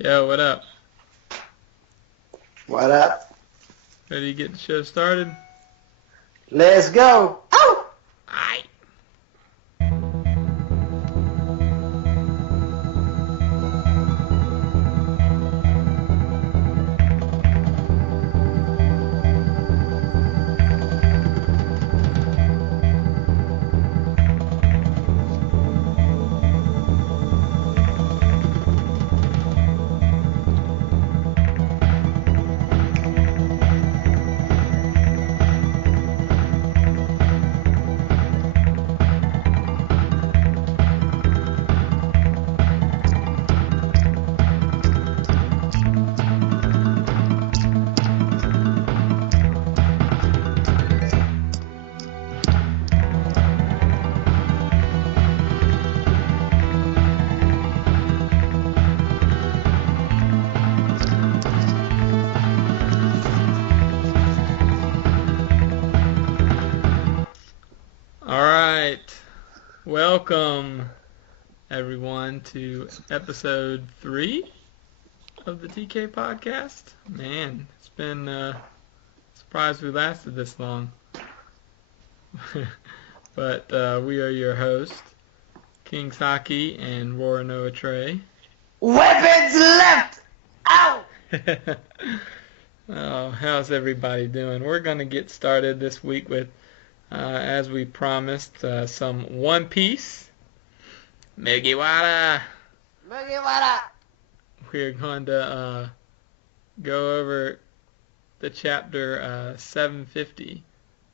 Yo, what up? What up? Ready to get the show started? Let's go. Oh! Aight. Alright. Welcome, everyone, to episode 3 of the TK podcast. Man, it's been surprised we lasted this long. But we are your hosts, King Saki and Roranoa Trey. Weapons left! Ow! Oh, how's everybody doing? We're going to get started this week with, as we promised, some One Piece. Mugiwara! Mugiwara! We're going to go over the chapter 750.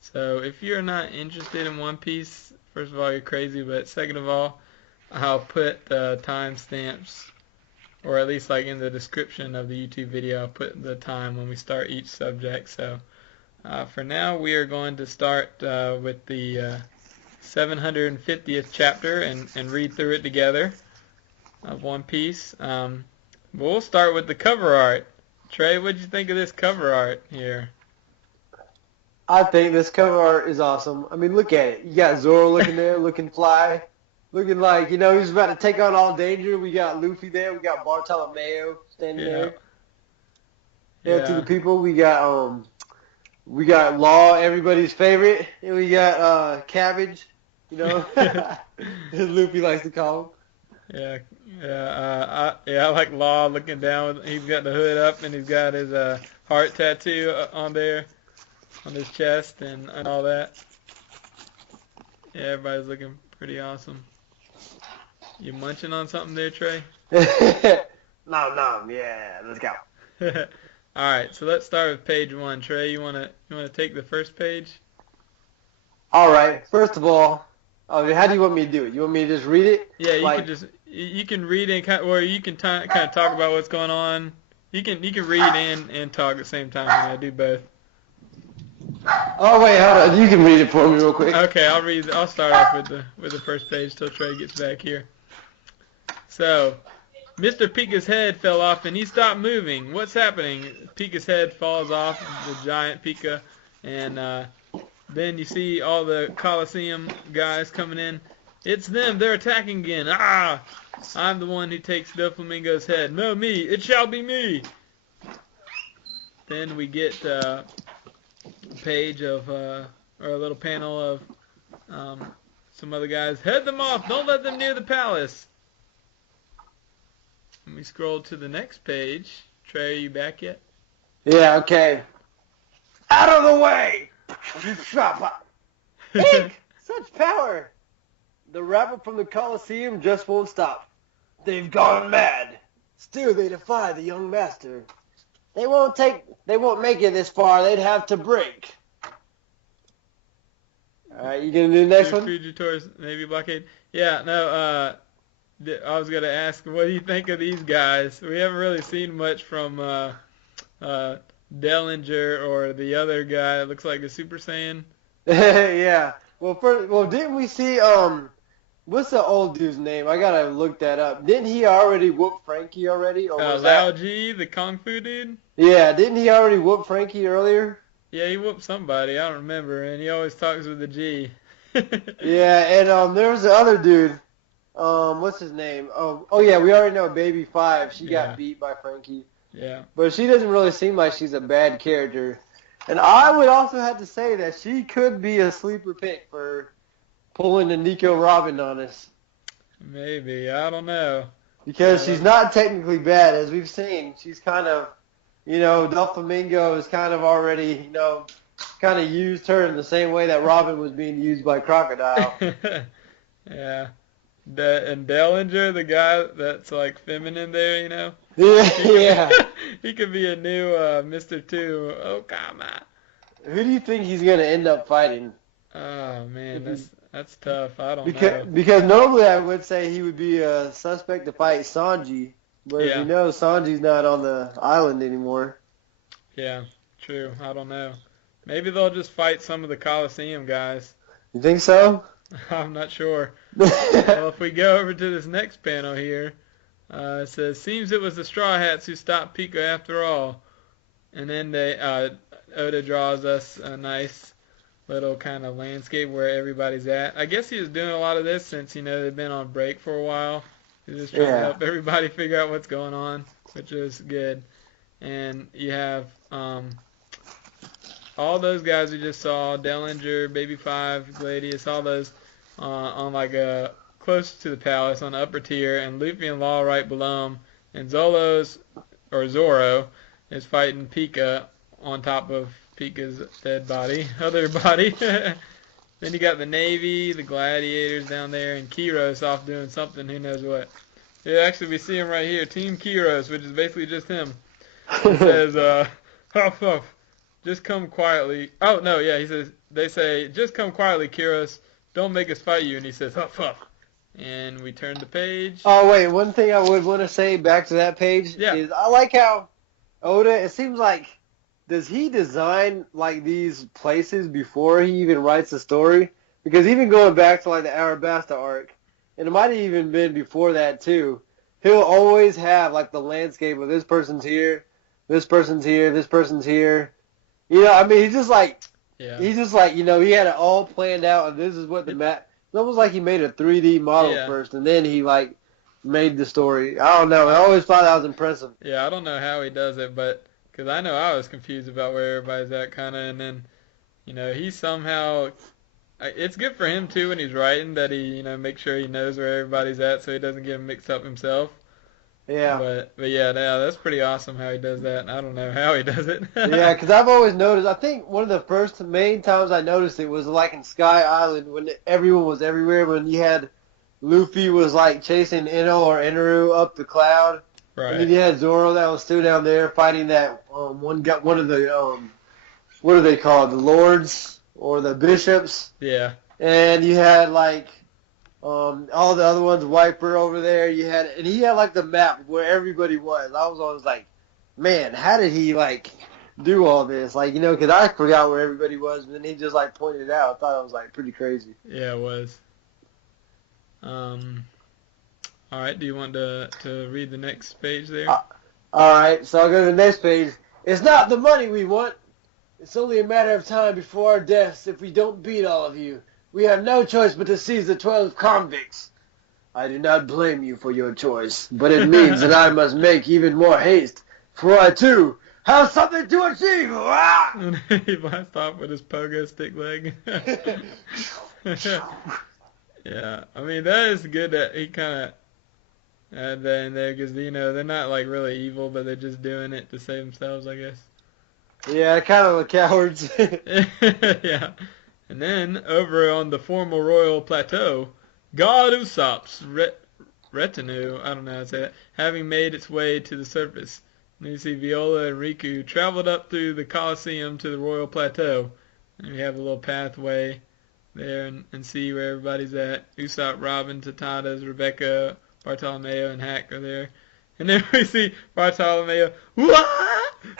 So if you're not interested in One Piece, first of all, you're crazy, but second of all, I'll put timestamps, or at least like in the description of the YouTube video, I'll put the time when we start each subject. So for now, we are going to start with the 750th chapter and read through it together of One Piece. We'll start with the cover art. Trey, what'd you think of this cover art here? I think this cover art is awesome. I mean, look at it. You got Zoro looking there, looking fly, looking like, he's about to take on all danger. We got Luffy there. We got Bartolomeo standing there. Yeah. To the people, we got Law, everybody's favorite, and we got Cabbage, as Luffy likes to call him. I like Law looking down. He's got the hood up and he's got his heart tattoo on there, on his chest and all that. Yeah, everybody's looking pretty awesome. You munching on something there, Trey? Nom, yeah, let's go. All right, so let's start with page 1. Trey, you wanna take the first page? All right. First of all, how do you want me to do it? You want me to just read it? Yeah, you can read it, or you can kind of talk about what's going on. You can read and talk at the same time. I do both. Oh wait, hold on. You can read it for me real quick. Okay, I'll start off with the first page till Trey gets back here. So, Mr. Pika's head fell off and he stopped moving. What's happening? Pika's head falls off, the giant Pika, and then you see all the Coliseum guys coming in. It's them. They're attacking again. Ah! I'm the one who takes Doflamingo's head. No, me. It shall be me. Then we get a page of, or a little panel of some other guys. Head them off. Don't let them near the palace. And we scroll to the next page. Trey, are you back yet? Yeah, okay. Out of the way! Ink! Such power! The rabble from the Coliseum just won't stop. They've gone mad. Still, they defy the young master. They won't make it this far. They'd have to break. All right, you gonna do the next one? Fugitoris, Navy blockade. Yeah, no. I was gonna ask, what do you think of these guys? We haven't really seen much from Dellinger or the other guy. It looks like a Super Saiyan. Yeah. Well, didn't we see what's the old dude's name? I gotta look that up. Didn't he already whoop Frankie already? Or was Lao G, the Kung Fu dude? Yeah, didn't he already whoop Frankie earlier? Yeah, he whooped somebody. I don't remember, and he always talks with a G. Yeah, and there was the other dude. what's his name? Oh yeah, we already know Baby Five. She got Yeah, beat by Frankie, yeah. but she doesn't really seem like she's a bad character. And I would also have to say that she could be a sleeper pick for pulling the Nico Robin on us Maybe. I don't know. because she's not technically bad, as we've seen. She's kind of, Doflamingo has kind of already, kind of used her in the same way that Robin was being used by Crocodile. Yeah. And Dellinger, the guy that's like feminine there, Yeah, he yeah. could, he could be a new Mr. Two. Oh, come on. Who do you think he's gonna end up fighting? Oh man, If he, that's tough. I don't because know. because normally I would say he would be a suspect to fight Sanji, but as we Yeah, know, Sanji's not on the island anymore. yeah, true. I don't know. Maybe they'll just fight some of the Coliseum guys. You think so? I'm not sure. Well, if we go over to this next panel here, it says, "Seems it was the Straw Hats who stopped Pico after all." And then Oda draws us a nice little kind of landscape where everybody's at. I guess he was doing a lot of this since they've been on break for a while. He's just trying to Yeah. help everybody figure out what's going on, which is good. And you have all those guys we just saw, Dellinger, Baby Five, Gladius, all those on like a close to the palace on the upper tier, and Luffy and Law right below him, and Zoro is fighting Pika on top of Pika's dead body, other body. Then you got the Navy, the Gladiators down there, and Kiros off doing something, who knows what. Yeah, actually, we see him right here, Team Kiros, which is basically just him. He says, huff, huff, just come quietly. Oh, no, yeah, they say, just come quietly, Kiros. Don't make us fight you. And he says, huff, huff. And we turn the page. Oh wait, one thing I would want to say back to that page Yeah. is I like how Oda. It seems like does he design like these places before he even writes the story? Because even going back to like the Arabasta arc, and it might have even been before that too, he'll always have like the landscape of this person's here, this person's here, this person's here. I mean, Yeah. he's just like he had it all planned out, and this is what the map. It's almost like he made a 3D model Yeah. first, and then he like made the story. I don't know. I always thought that was impressive. Yeah, I don't know how he does it, but because I know I was confused about where everybody's at, kind of, and then, he somehow. It's good for him too when he's writing that he, makes sure he knows where everybody's at so he doesn't get mixed up himself. Yeah. But yeah, that's pretty awesome how he does that. And I don't know how he does it. Yeah, because I've always noticed. I think one of the first main times I noticed it was like in Sky Island when everyone was everywhere. When you had Luffy was like chasing Ino or Inaru up the cloud, and then Right. you had Zoro that was still down there fighting that one of the what are they called? The lords or the bishops? Yeah. And you had like all the other ones, Wiper over there. And he had like the map where everybody was. I was always like, man, how did he like do all this? Like, because I forgot where everybody was, and then he just like pointed it out. I thought it was like pretty crazy. Yeah, it was. All right. Do you want to read the next page there? All right, so I'll go to the next page. It's not the money we want. It's only a matter of time before our deaths if we don't beat all of you. We have no choice but to seize the 12 convicts. I do not blame you for your choice, but it means that I must make even more haste, for I too have something to achieve. And he blasts off with his pogo stick leg. Yeah, I mean that is good that he kind of had that in there because they're not like really evil, but they're just doing it to save themselves, I guess. Yeah, kind of the cowards. Yeah. And then, over on the former royal plateau, God Usopp's retinue, I don't know how to say that, having made its way to the surface. And you see Viola and Riku traveled up through the Colosseum to the royal plateau. And we have a little pathway there and see where everybody's at. Usopp, Robin, Tatatas, Rebecca, Bartolomeo, and Hack are there. And then we see Bartolomeo, what?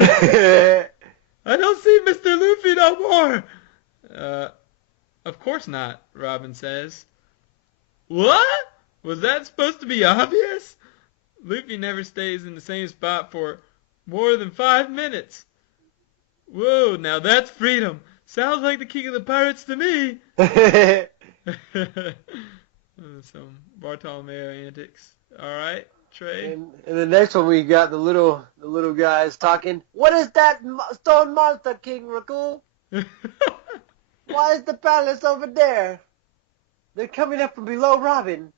I don't see Mr. Luffy no more. Of course not, Robin says. What? Was that supposed to be obvious? Luffy never stays in the same spot for more than 5 minutes. Whoa, now that's freedom. Sounds like the king of the pirates to me. Some Bartolomeo antics. All right, Trey. And the next one we got the little guys talking. What is that stone Malta, King Rakul? Why is the palace over there? They're coming up from below Robin.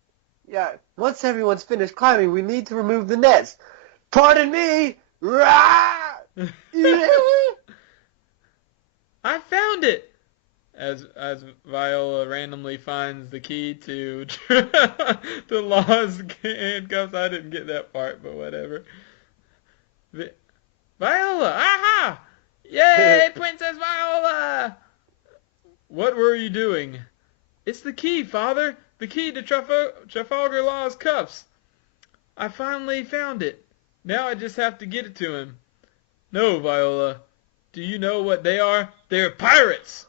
Yeah, once everyone's finished climbing, we need to remove the nets. Pardon me! Rah! I found it! As Viola randomly finds the key to the Law's handcuffs. I didn't get that part, but whatever. Viola! Aha! Yay, Princess Viola! What were you doing? It's the key, Father! The key to Trafalgar Law's cuffs! I finally found it. Now I just have to get it to him. No, Viola. Do you know what they are? They're pirates!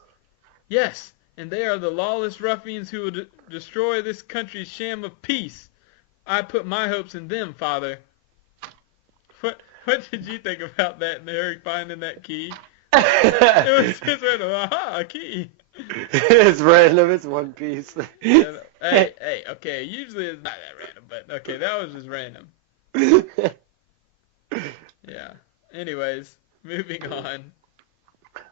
Yes, and they are the lawless ruffians who will destroy this country's sham of peace. I put my hopes in them, Father. What did you think about that, Harry, finding that key? It was just random. Aha, a key. It's random. It's One Piece. Hey, okay. Usually it's not that random, but okay, that was just random. Yeah. Anyways, moving on.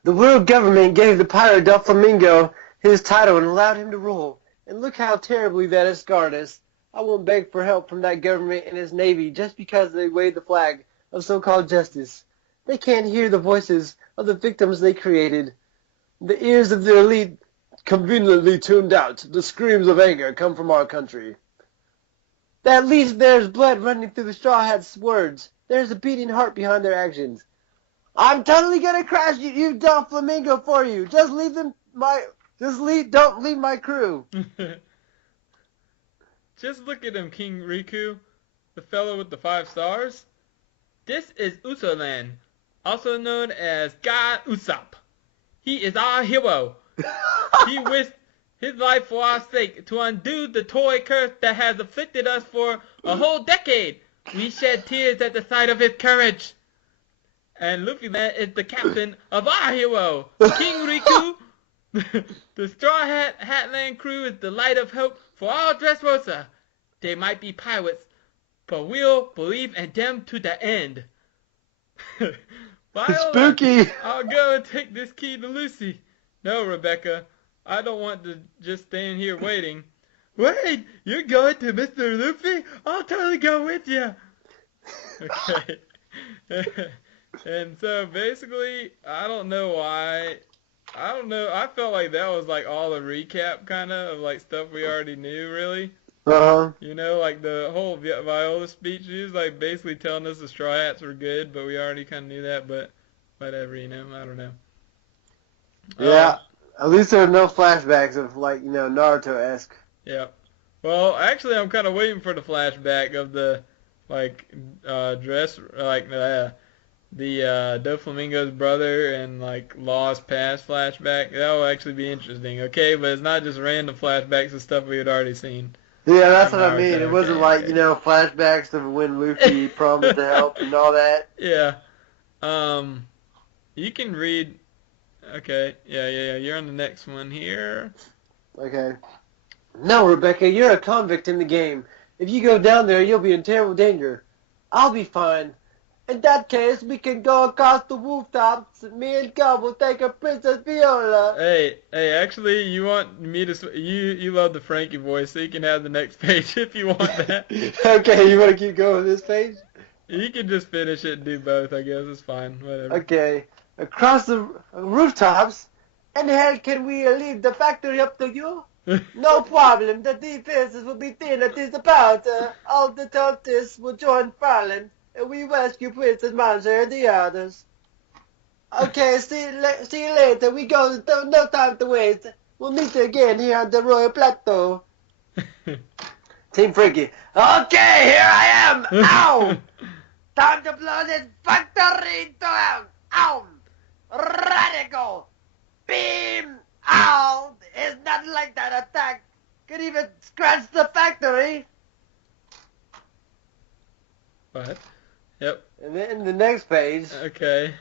The world government gave the pirate Doflamingo his title and allowed him to rule. And look how terribly that has scarred us. I won't beg for help from that government and his navy just because they wave the flag of so-called justice. They can't hear the voices of the victims they created. The ears of the elite conveniently tuned out. The screams of anger come from our country. At least there's blood running through the Straw Hats' words. There's a beating heart behind their actions. I'm totally gonna crash you Doflamingo for you. Don't leave my crew. Just look at him, King Riku, the fellow with the 5 stars. This is Usolan, also known as God Usopp. He is our hero. He risked his life for our sake to undo the toy curse that has afflicted us for a whole decade. We shed tears at the sight of his courage. And Luffy is the captain of our hero, King Riku. The Straw Hatland crew is the light of hope for all Dressrosa. They might be pirates, but we'll believe in them to the end. Viola, Spooky. I'll go and take this key to Lucy. No, Rebecca, I don't want to just stand here waiting. Wait, you're going to Mr. Luffy? I'll totally go with you. Okay. And so basically, I don't know why. I don't know. I felt like that was like all the recap kind of like stuff we already knew, really. Uh-huh. You know, like the whole Viola speech, she was like basically telling us the Straw Hats were good, but we already kind of knew that, but whatever, you know, I don't know. Yeah, at least there are no flashbacks of like, Naruto-esque. Yeah. Well, actually, I'm kind of waiting for the flashback of the, like, the Doflamingo's brother and like Law's past flashback. That will actually be interesting, okay? But it's not just random flashbacks of stuff we had already seen. Yeah, that's what I mean. Okay, It wasn't okay. flashbacks of when Luffy promised to help and all that. Yeah. You can read. Okay. Yeah. You're on the next one here. Okay. No, Rebecca, you're a convict in the game. If you go down there, you'll be in terrible danger. I'll be fine. In that case, we can go across the rooftops. Me and Gub will take a Princess Viola. Hey, actually, you want me to, you love the Frankie voice, so you can have the next page if you want that. Okay, you want to keep going with this page? You can just finish it and do both, I guess. It's fine, whatever. Okay. Across the rooftops? And hell, can we leave the factory up to you? No problem. The defenses will be thin at this about. All the cultists will join Farland, and we rescue Princess Manja and the others. Okay, see you later. We go. No time to waste. We'll meet again here on the Royal Plateau. Team Frankie. Okay, here I am. Ow! Time to blow this factory down. Ow! Radical. Beam. Ow! It's not like that attack could even scratch the factory. What? Yep. And then the next page. Okay.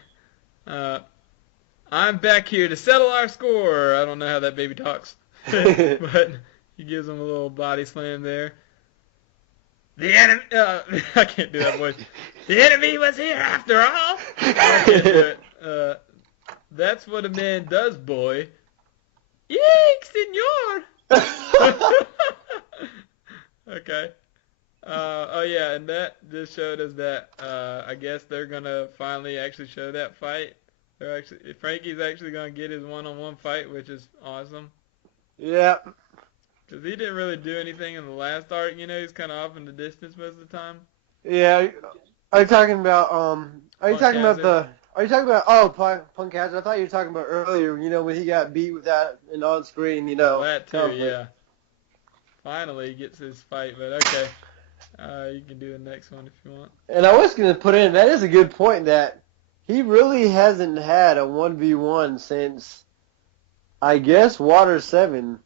I'm back here to settle our score. I don't know how that baby talks. But He gives him a little body slam there. The enemy, I can't do that voice. The enemy was here after all. I can't do it. That's what a man does, boy. Yeek, senor. Okay. Oh yeah, and that just showed us that I guess they're gonna finally actually show that fight. Frankie's actually gonna get his one-on-one fight, which is awesome. Yeah. Cause he didn't really do anything in the last arc. He's kind of off in the distance most of the time. Yeah. Are you talking about Are you talking about Hazard. Punk Hazard? I thought you were talking about earlier. When he got beat with that and on screen. Well, that too, conflict. yeah. Finally he gets his fight, but okay. You can do the next one if you want. And I was gonna put in that is a good point that he really hasn't had a 1v1 since I guess Water 7.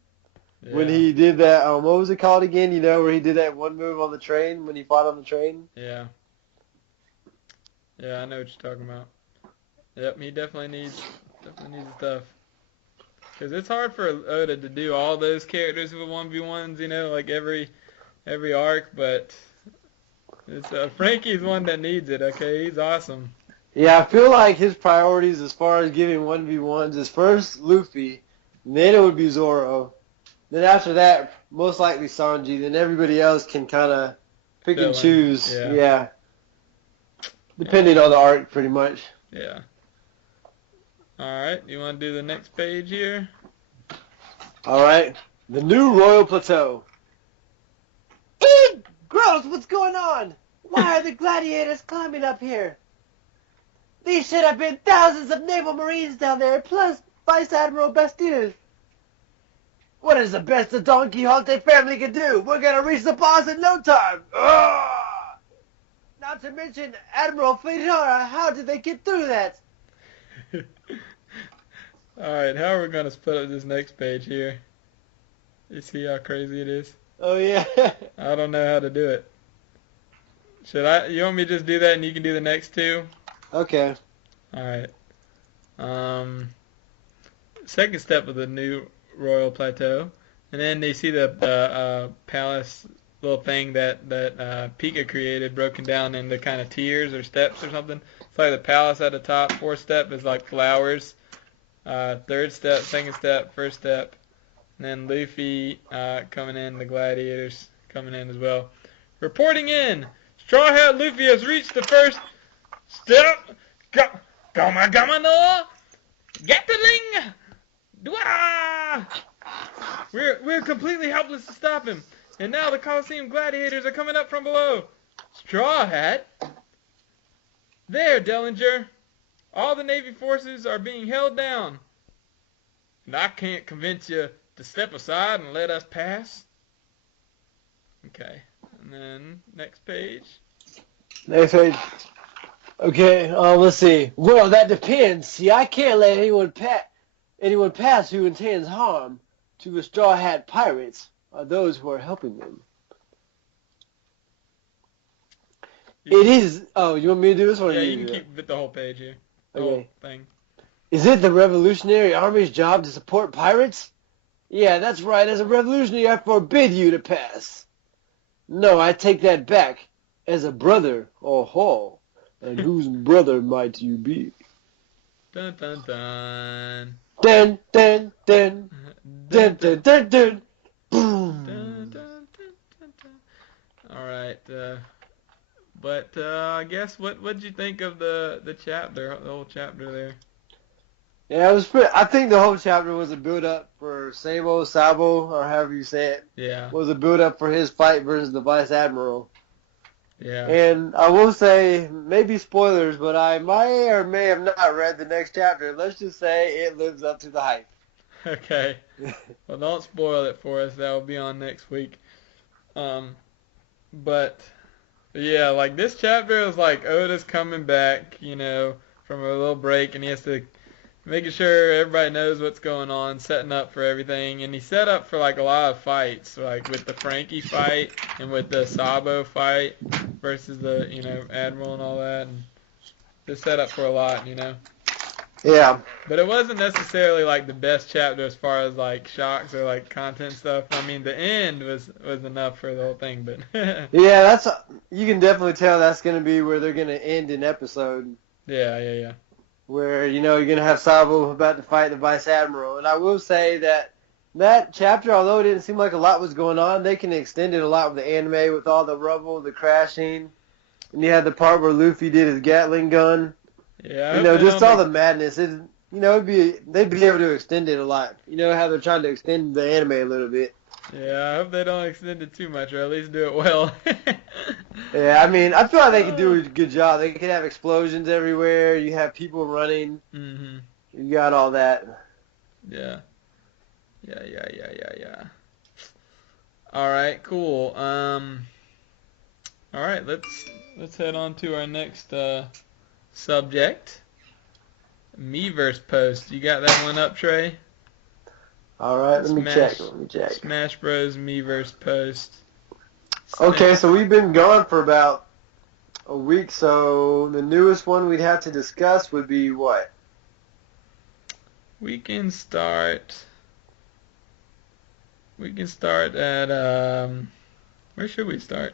Yeah. When he did that, what was it called again? Where he did that one move on the train when he fought on the train. Yeah. Yeah, I know what you're talking about. Yep, he definitely needs stuff. Cause it's hard for Oda to do all those characters with 1v1s, like every arc. But it's Frankie's one that needs it. Okay, he's awesome. Yeah, I feel like his priorities as far as giving 1v1s is first Luffy, then it would be Zoro. Then after that, most likely Sanji. Then everybody else can kind of pick and choose. Yeah. Depending on the arc, pretty much. Yeah. All right. You want to do the next page here? All right. The new Royal Plateau. Eek! Gross! What's going on? Why are the gladiators climbing up here? These should have been thousands of naval marines down there, plus Vice Admiral Bastidas. What is the best the Don Quixote family can do? We're gonna reach the boss in no time. Ugh! Not to mention Admiral Fedora. How did they get through that? Alright, how are we going to split up this next page here? You see how crazy it is? Oh, yeah. I don't know how to do it. You want me to just do that and you can do the next two? Okay. Alright. Second step of the new Royal Plateau. And then they see the palace little thing that Pika created broken down into kind of tiers or steps or something. It's like the palace at the top. Fourth step is like flowers. Third step, second step, first step. And then Luffy coming in, the gladiators coming in as well. Reporting in! Straw Hat Luffy has reached the first step. Gama Gama no! Gatling! Dwa! We're completely helpless to stop him. And now the Colosseum gladiators are coming up from below. Straw Hat? There, Dellinger. All the Navy forces are being held down. And I can't convince you to step aside and let us pass. Okay. And then, next page. Next page. Okay, let's see. Well, that depends. See, I can't let anyone pass who intends harm to the Straw Hat pirates or those who are helping them. It is... Oh, you want me to do this one? Yeah, you can keep the whole page here. The whole thing. Is it the Revolutionary Army's job to support pirates? Yeah, that's right. As a revolutionary, I forbid you to pass. No, I take that back. As a brother, oh-ho. And whose brother might you be? Dun dun dun. Dun dun dun. Dun dun dun dun. Boom. Dun, dun, dun, dun, dun. All right. But I guess what'd you think of the chapter, the whole chapter there? Yeah, it was I think the whole chapter was a build-up for Sabo, or however you say it. Yeah. Was a build-up for his fight versus the Vice Admiral. Yeah. And I will say, maybe spoilers, but I may or may have not read the next chapter. Let's just say it lives up to the hype. Okay. Well, don't spoil it for us. That will be on next week. But yeah, like this chapter is like Oda's coming back, from a little break, and he has to making sure everybody knows what's going on, setting up for everything. And he set up for like a lot of fights, like with the Frankie fight and with the Sabo fight versus the, Admiral and all that. And just set up for a lot, Yeah. But it wasn't necessarily like the best chapter as far as like shocks or like content stuff. I mean, the end was enough for the whole thing, but Yeah, you can definitely tell that's going to be where they're going to end an episode yeah. where, you're going to have Sabo about to fight the Vice Admiral. And I will say that chapter, although it didn't seem like a lot was going on, they can extend it a lot with the anime with all the rubble, the crashing. And you had the part where Luffy did his Gatling gun. Yeah, I hope they Just don't. all the madness. They'd be able to extend it a lot. You know how they're trying to extend the anime a little bit. Yeah, I hope they don't extend it too much, or at least do it well. Yeah, I mean, I feel like they could do Oh. a good job. They could have explosions everywhere. You have people running. Mhm. You got all that. Yeah. Yeah. All right, cool. All right, let's head on to our next subject. Miiverse post. You got that one up, Trey? All right, let me check. Smash Bros. Miiverse post. Okay, so we've been gone for about a week, so the newest one we'd have to discuss would be what? We can start. We can start at where should we start?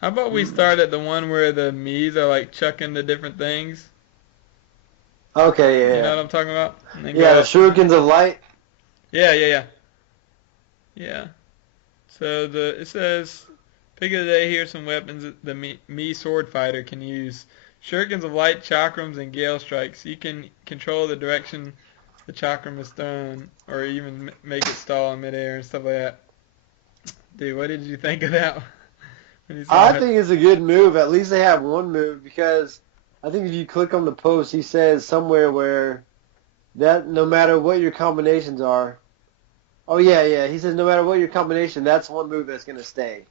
How about we start at the one where the Miis are like chucking the different things? Okay, You know yeah. what I'm talking about? And then Yeah, go the up from there. shurikens of light. Yeah. So it says pick of the day. Here's some weapons that the Mii sword fighter can use. Shurikens of light, chakrams, and gale strikes. You can control the direction the chakram is thrown, or even make it stall in midair and stuff like that. Dude, what did you think of that when you saw I it? think it's a good move. At least they have one move because I think if you click on the post, he says somewhere where that no matter what your combinations are. Oh yeah. He says no matter what your combination, that's one move that's gonna stay.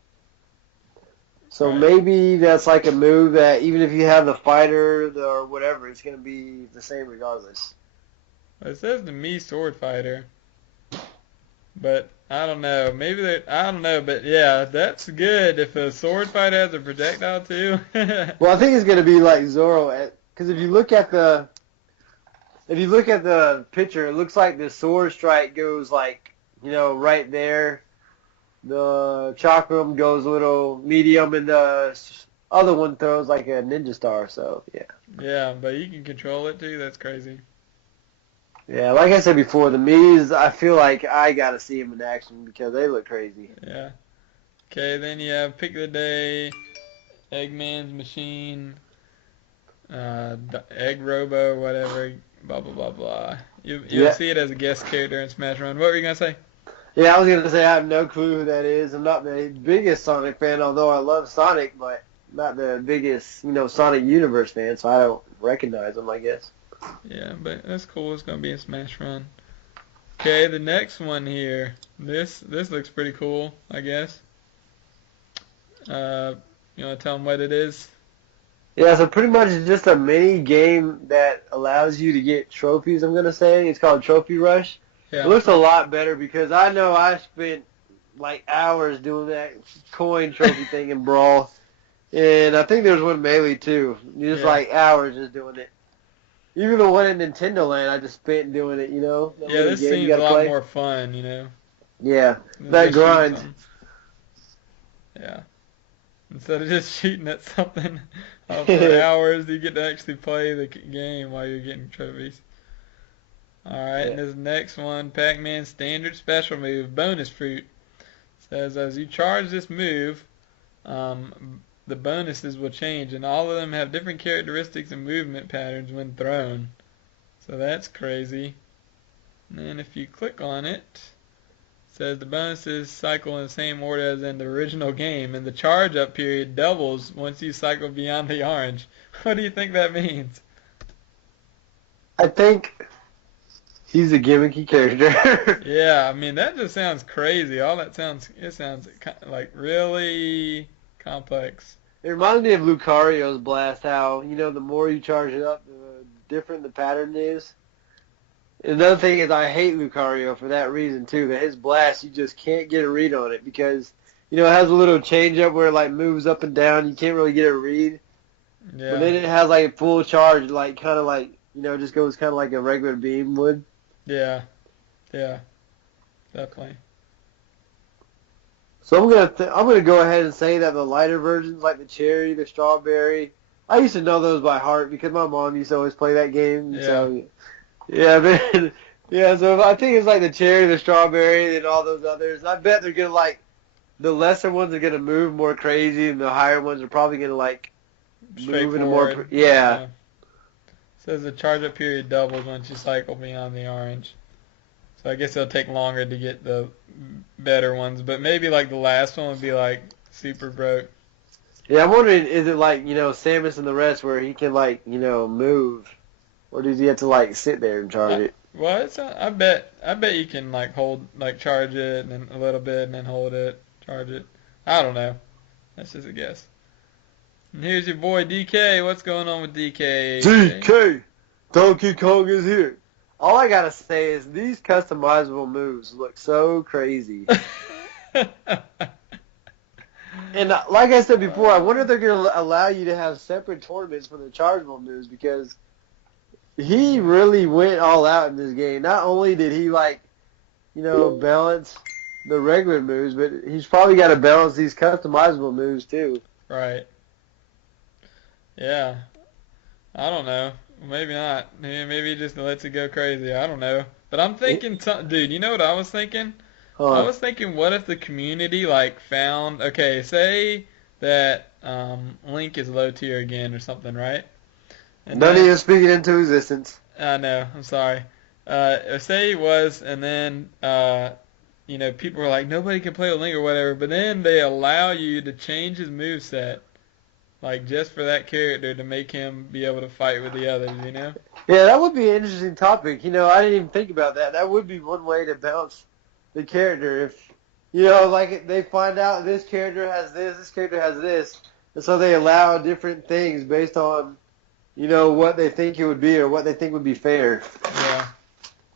So Right. maybe that's like a move that even if you have the fighter or whatever, it's gonna be the same regardless. Well, it says the Mii sword fighter, but I don't know. I don't know, but yeah, that's good. If a sword fighter has a projectile too. Well, I think it's gonna be like Zoro, because if you look at the picture, it looks like the sword strike goes like right there. The chakram goes a little medium, and the other one throws like a ninja star. So yeah, Yeah, but you can control it too. That's crazy. yeah. Like I said before, the Mii's, I feel like I gotta see them in action because they look crazy. Yeah. Okay, then you have pick of the day, Eggman's machine, Egg Robo, whatever, blah blah blah blah. You'll Yeah, see it as a guest character in Smash Run. What were you gonna say? yeah. I was gonna say I have no clue who that is. I'm not the biggest Sonic fan, although I love Sonic, but not the biggest Sonic Universe fan, so I don't recognize him. I guess. Yeah, but that's cool. It's gonna be in Smash Run. Okay, the next one here. This looks pretty cool, I guess. Uh, you wanna tell them what it is? Yeah, so pretty much it's just a mini game that allows you to get trophies, I'm going to say. It's called Trophy Rush. It Yeah. looks a lot better because I know I spent like hours doing that coin trophy thing in Brawl. And I think there's one Melee too. Just Yeah. like hours just doing it. Even the one in Nintendo Land I just spent doing it, that Yeah, little this game you seems got a to lot play. more fun, Yeah, than that just shooting grind. something. Yeah. Instead of just shooting at something for hours, you get to actually play the game while you're getting trophies. Alright, Yeah. and this next one, Pac-Man standard special move, bonus fruit. Says as you charge this move, the bonuses will change, and all of them have different characteristics and movement patterns when thrown. So that's crazy. And then if you click on it, says the bonuses cycle in the same order as in the original game, and the charge up period doubles once you cycle beyond the orange. What do you think that means? I think he's a gimmicky character. Yeah, I mean that just sounds crazy. It sounds like really complex. It reminds me of Lucario's blast. How the more you charge it up, the different the pattern is. Another thing is I hate Lucario for that reason too. That his blast you just can't get a read on it because it has a little change up where it like moves up and down. You can't really get a read. But Yeah, then it has like full charge, like kind of like just goes kind of like a regular beam would. Yeah, yeah, definitely. So I'm gonna go ahead and say that the lighter versions, like the cherry, the strawberry, I used to know those by heart because my mom used to always play that game. And Yeah, so yeah, man, yeah. So I think it's like the cherry, the strawberry, and all those others. I bet they're gonna like the lesser ones are gonna move more crazy, and the higher ones are probably gonna like move in a more straightforward. yeah. Yeah. Says the charge up period doubles once you cycle beyond the orange. So I guess it'll take longer to get the better ones, but maybe like the last one would be like super broke. Yeah, I'm wondering, is it like, Samus and the rest where he can like, move? Or does he have to like sit there and charge it? Well, I bet you can like hold like charge it and then a little bit and then hold it, charge it. I don't know. That's just a guess. And here's your boy DK. What's going on with DK? DK! Donkey Kong is here. All I gotta say is these customizable moves look so crazy. And like I said before, I wonder if they're gonna allow you to have separate tournaments for the chargeable moves because he really went all out in this game. Not only did he like, balance the regular moves, but he's probably got to balance these customizable moves too. Right. Yeah. I don't know. Maybe not. Maybe he just lets it go crazy. I don't know. But I'm thinking, dude, you know what I was thinking? I Huh. was thinking, what if the community like found, okay, say that Link is low tier again or something, right? And Don't then even speak it into existence. I know, I'm sorry. Say he was, and then people were like, nobody can play with Link or whatever, but then they allow you to change his move set, like just for that character to make him be able to fight with the others, you know? Yeah, that would be an interesting topic. I didn't even think about that. That would be one way to balance the character. If, like they find out this character has this character has this, and so they allow different things based on, what they think it would be or what they think would be fair. Yeah.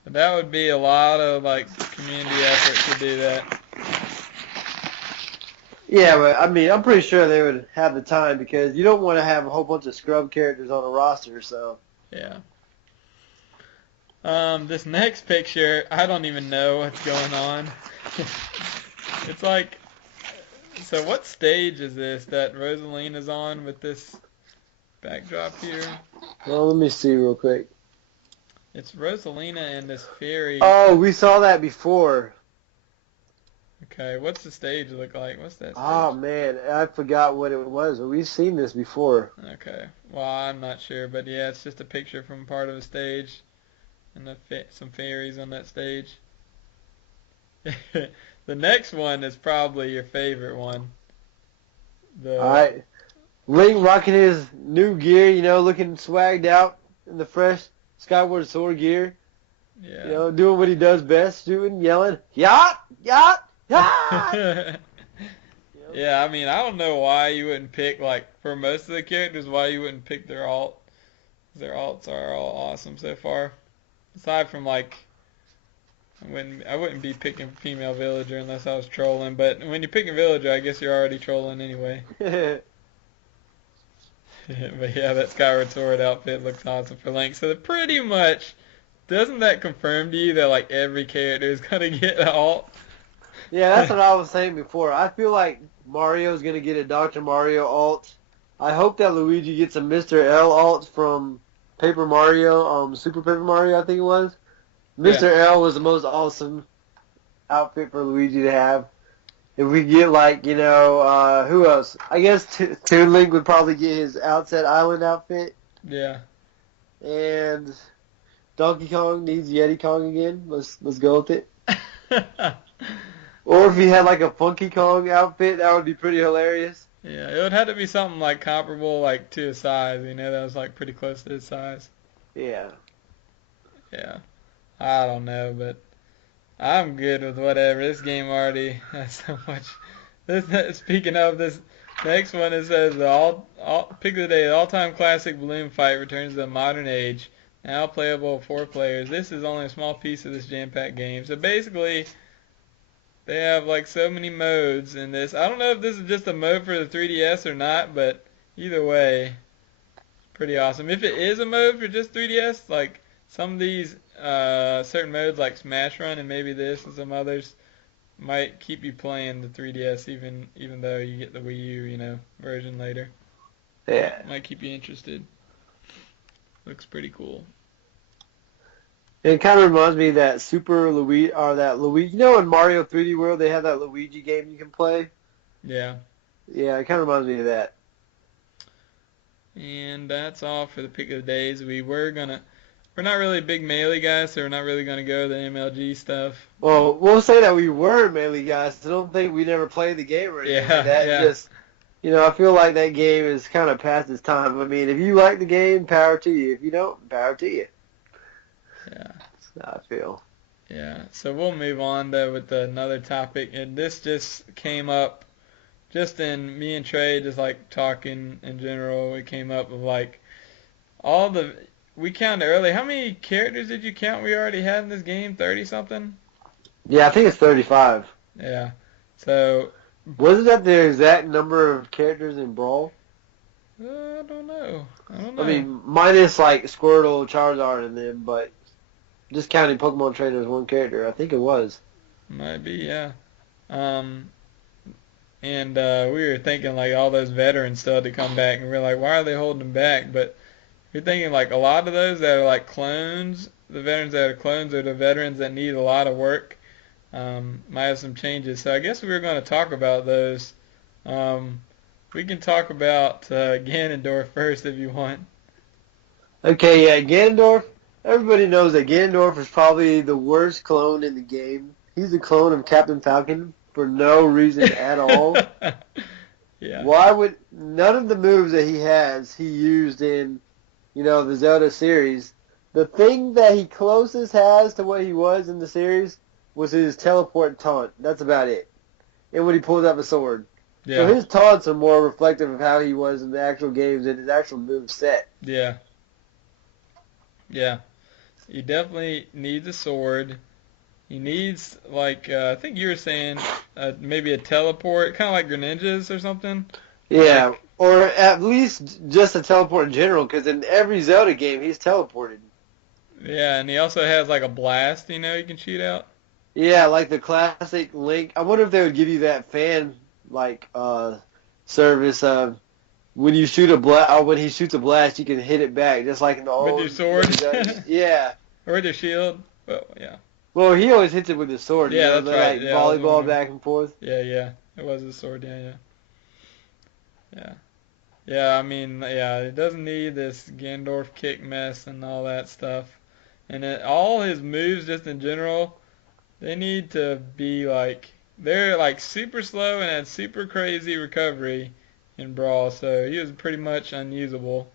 But that would be a lot of like community effort to do that. Yeah, but I mean, I'm pretty sure they would have the time because you don't want to have a whole bunch of scrub characters on a roster. So Yeah. This next picture, I don't even know what's going on. It's like, so what stage is this that Rosalina's on with this backdrop here? well, let me see real quick. It's Rosalina and this fairy. Oh, we saw that before. Okay, what's the stage look like? What's that Oh stage? man, I forgot what it was. But we've seen this before. Okay, well, I'm not sure, but yeah, it's just a picture from part of a stage and some fairies on that stage. The next one is probably your favorite one. All The right, Link rocking his new gear. Looking swagged out in the fresh Skyward Sword gear. Yeah. Doing what he does best, shooting, yelling, yacht, yacht, yacht. Yeah, I mean, I don't know why you wouldn't pick, like, for most of the characters, why you wouldn't pick their alt. 'Cause their alts are all awesome so far. Aside from, like, I wouldn't be picking female villager unless I was trolling, but when you're picking villager, I guess you're already trolling anyway. But yeah, that Skyward Sword outfit looks awesome for Link. So pretty much, doesn't that confirm to you that, like, every character is gonna get an alt? Yeah, that's what I was saying before. I feel like Mario's gonna get a Dr. Mario alt. I hope that Luigi gets a Mr. L alt from Paper Mario, Super Paper Mario, I think it was. Yeah. Mr. L was the most awesome outfit for Luigi to have. If we get like, who else? I guess Toon Link would probably get his Outset Island outfit, Yeah. and Donkey Kong needs Yeti Kong again. Let's go with it. Or if he had like a Funky Kong outfit, that would be pretty hilarious. Yeah, it would have to be something like comparable, like to his size. That was like pretty close to his size. Yeah. Yeah, I don't know, but I'm good with whatever. This game already has so much. Speaking of this next one, it says the all pick of the day, the all-time classic balloon fight returns to the modern age. Now playable with 4 players. This is only a small piece of this jam-packed game. So basically, they have like so many modes in this. I don't know if this is just a mode for the 3DS or not, but either way, pretty awesome. If it is a mode for just 3DS, like some of these certain modes like Smash Run and maybe this and some others might keep you playing the 3DS even though you get the Wii U, version later. Yeah. Might keep you interested. Looks pretty cool. It kind of reminds me of that Super Luigi, or that Luigi. In Mario 3D World they have that Luigi game you can play. Yeah. Yeah, it kind of reminds me of that. And that's all for the pick of the days. We're not really big Melee guys, so we're not really gonna go the MLG stuff. Well, we'll say that we were Melee guys. I don't think we never played the game or anything like that. Yeah. Just, I feel like that game is kind of past its time. I mean, if you like the game, power to you. If you don't, power to you. Yeah. That's how I feel. Yeah. So we'll move on though with another topic, and this just came up just in me and Trey just like talking in general. It came up of like we counted early. How many characters did you count we already had in this game? 30 something? Yeah, I think it's 35. Yeah. So Wasn't that the exact number of characters in Brawl? I don't know. I mean, minus like Squirtle, Charizard, and them, but just counting Pokemon Trainer as one character, I think it was. Might be, yeah. And we were thinking like all those veterans still had to come back, and we are like, why are they holding them back? But you're thinking like a lot of those that are like clones, the veterans that are clones are the veterans that need a lot of work. Might have some changes. So I guess we were going to talk about those. We can talk about Ganondorf first if you want. Okay, yeah, Ganondorf. Everybody knows that Ganondorf is probably the worst clone in the game. He's a clone of Captain Falcon for no reason at all. Yeah. Why would none of the moves that he has he used in, the Zelda series? The thing that he closest has to what he was in the series was his teleport taunt. That's about it. And when he pulls out the sword. Yeah. So his taunts are more reflective of how he was in the actual games and his actual move set. Yeah. Yeah. He definitely needs a sword. He needs, like, I think you were saying maybe a teleport, kind of like Greninja's or something. Yeah, or at least just a teleport in general, because in every Zelda game, he's teleported. Yeah, and he also has, like, a blast, he can shoot out. Yeah, like the classic Link. I wonder if they would give you that fan, service of when you shoot a blast, or when he shoots a blast, you can hit it back, just like in the old. With your sword? Yeah. Or with your shield. Well, yeah. Well, he always hits it with his sword. Yeah, that's right. Like Yeah, volleyball back and forth. Yeah. It was his sword, Yeah. Yeah, I mean, yeah, it doesn't need this Gandorf kick mess and all that stuff. And all his moves, just in general, they need to be they're like super slow and had super crazy recovery in Brawl, so he was pretty much unusable.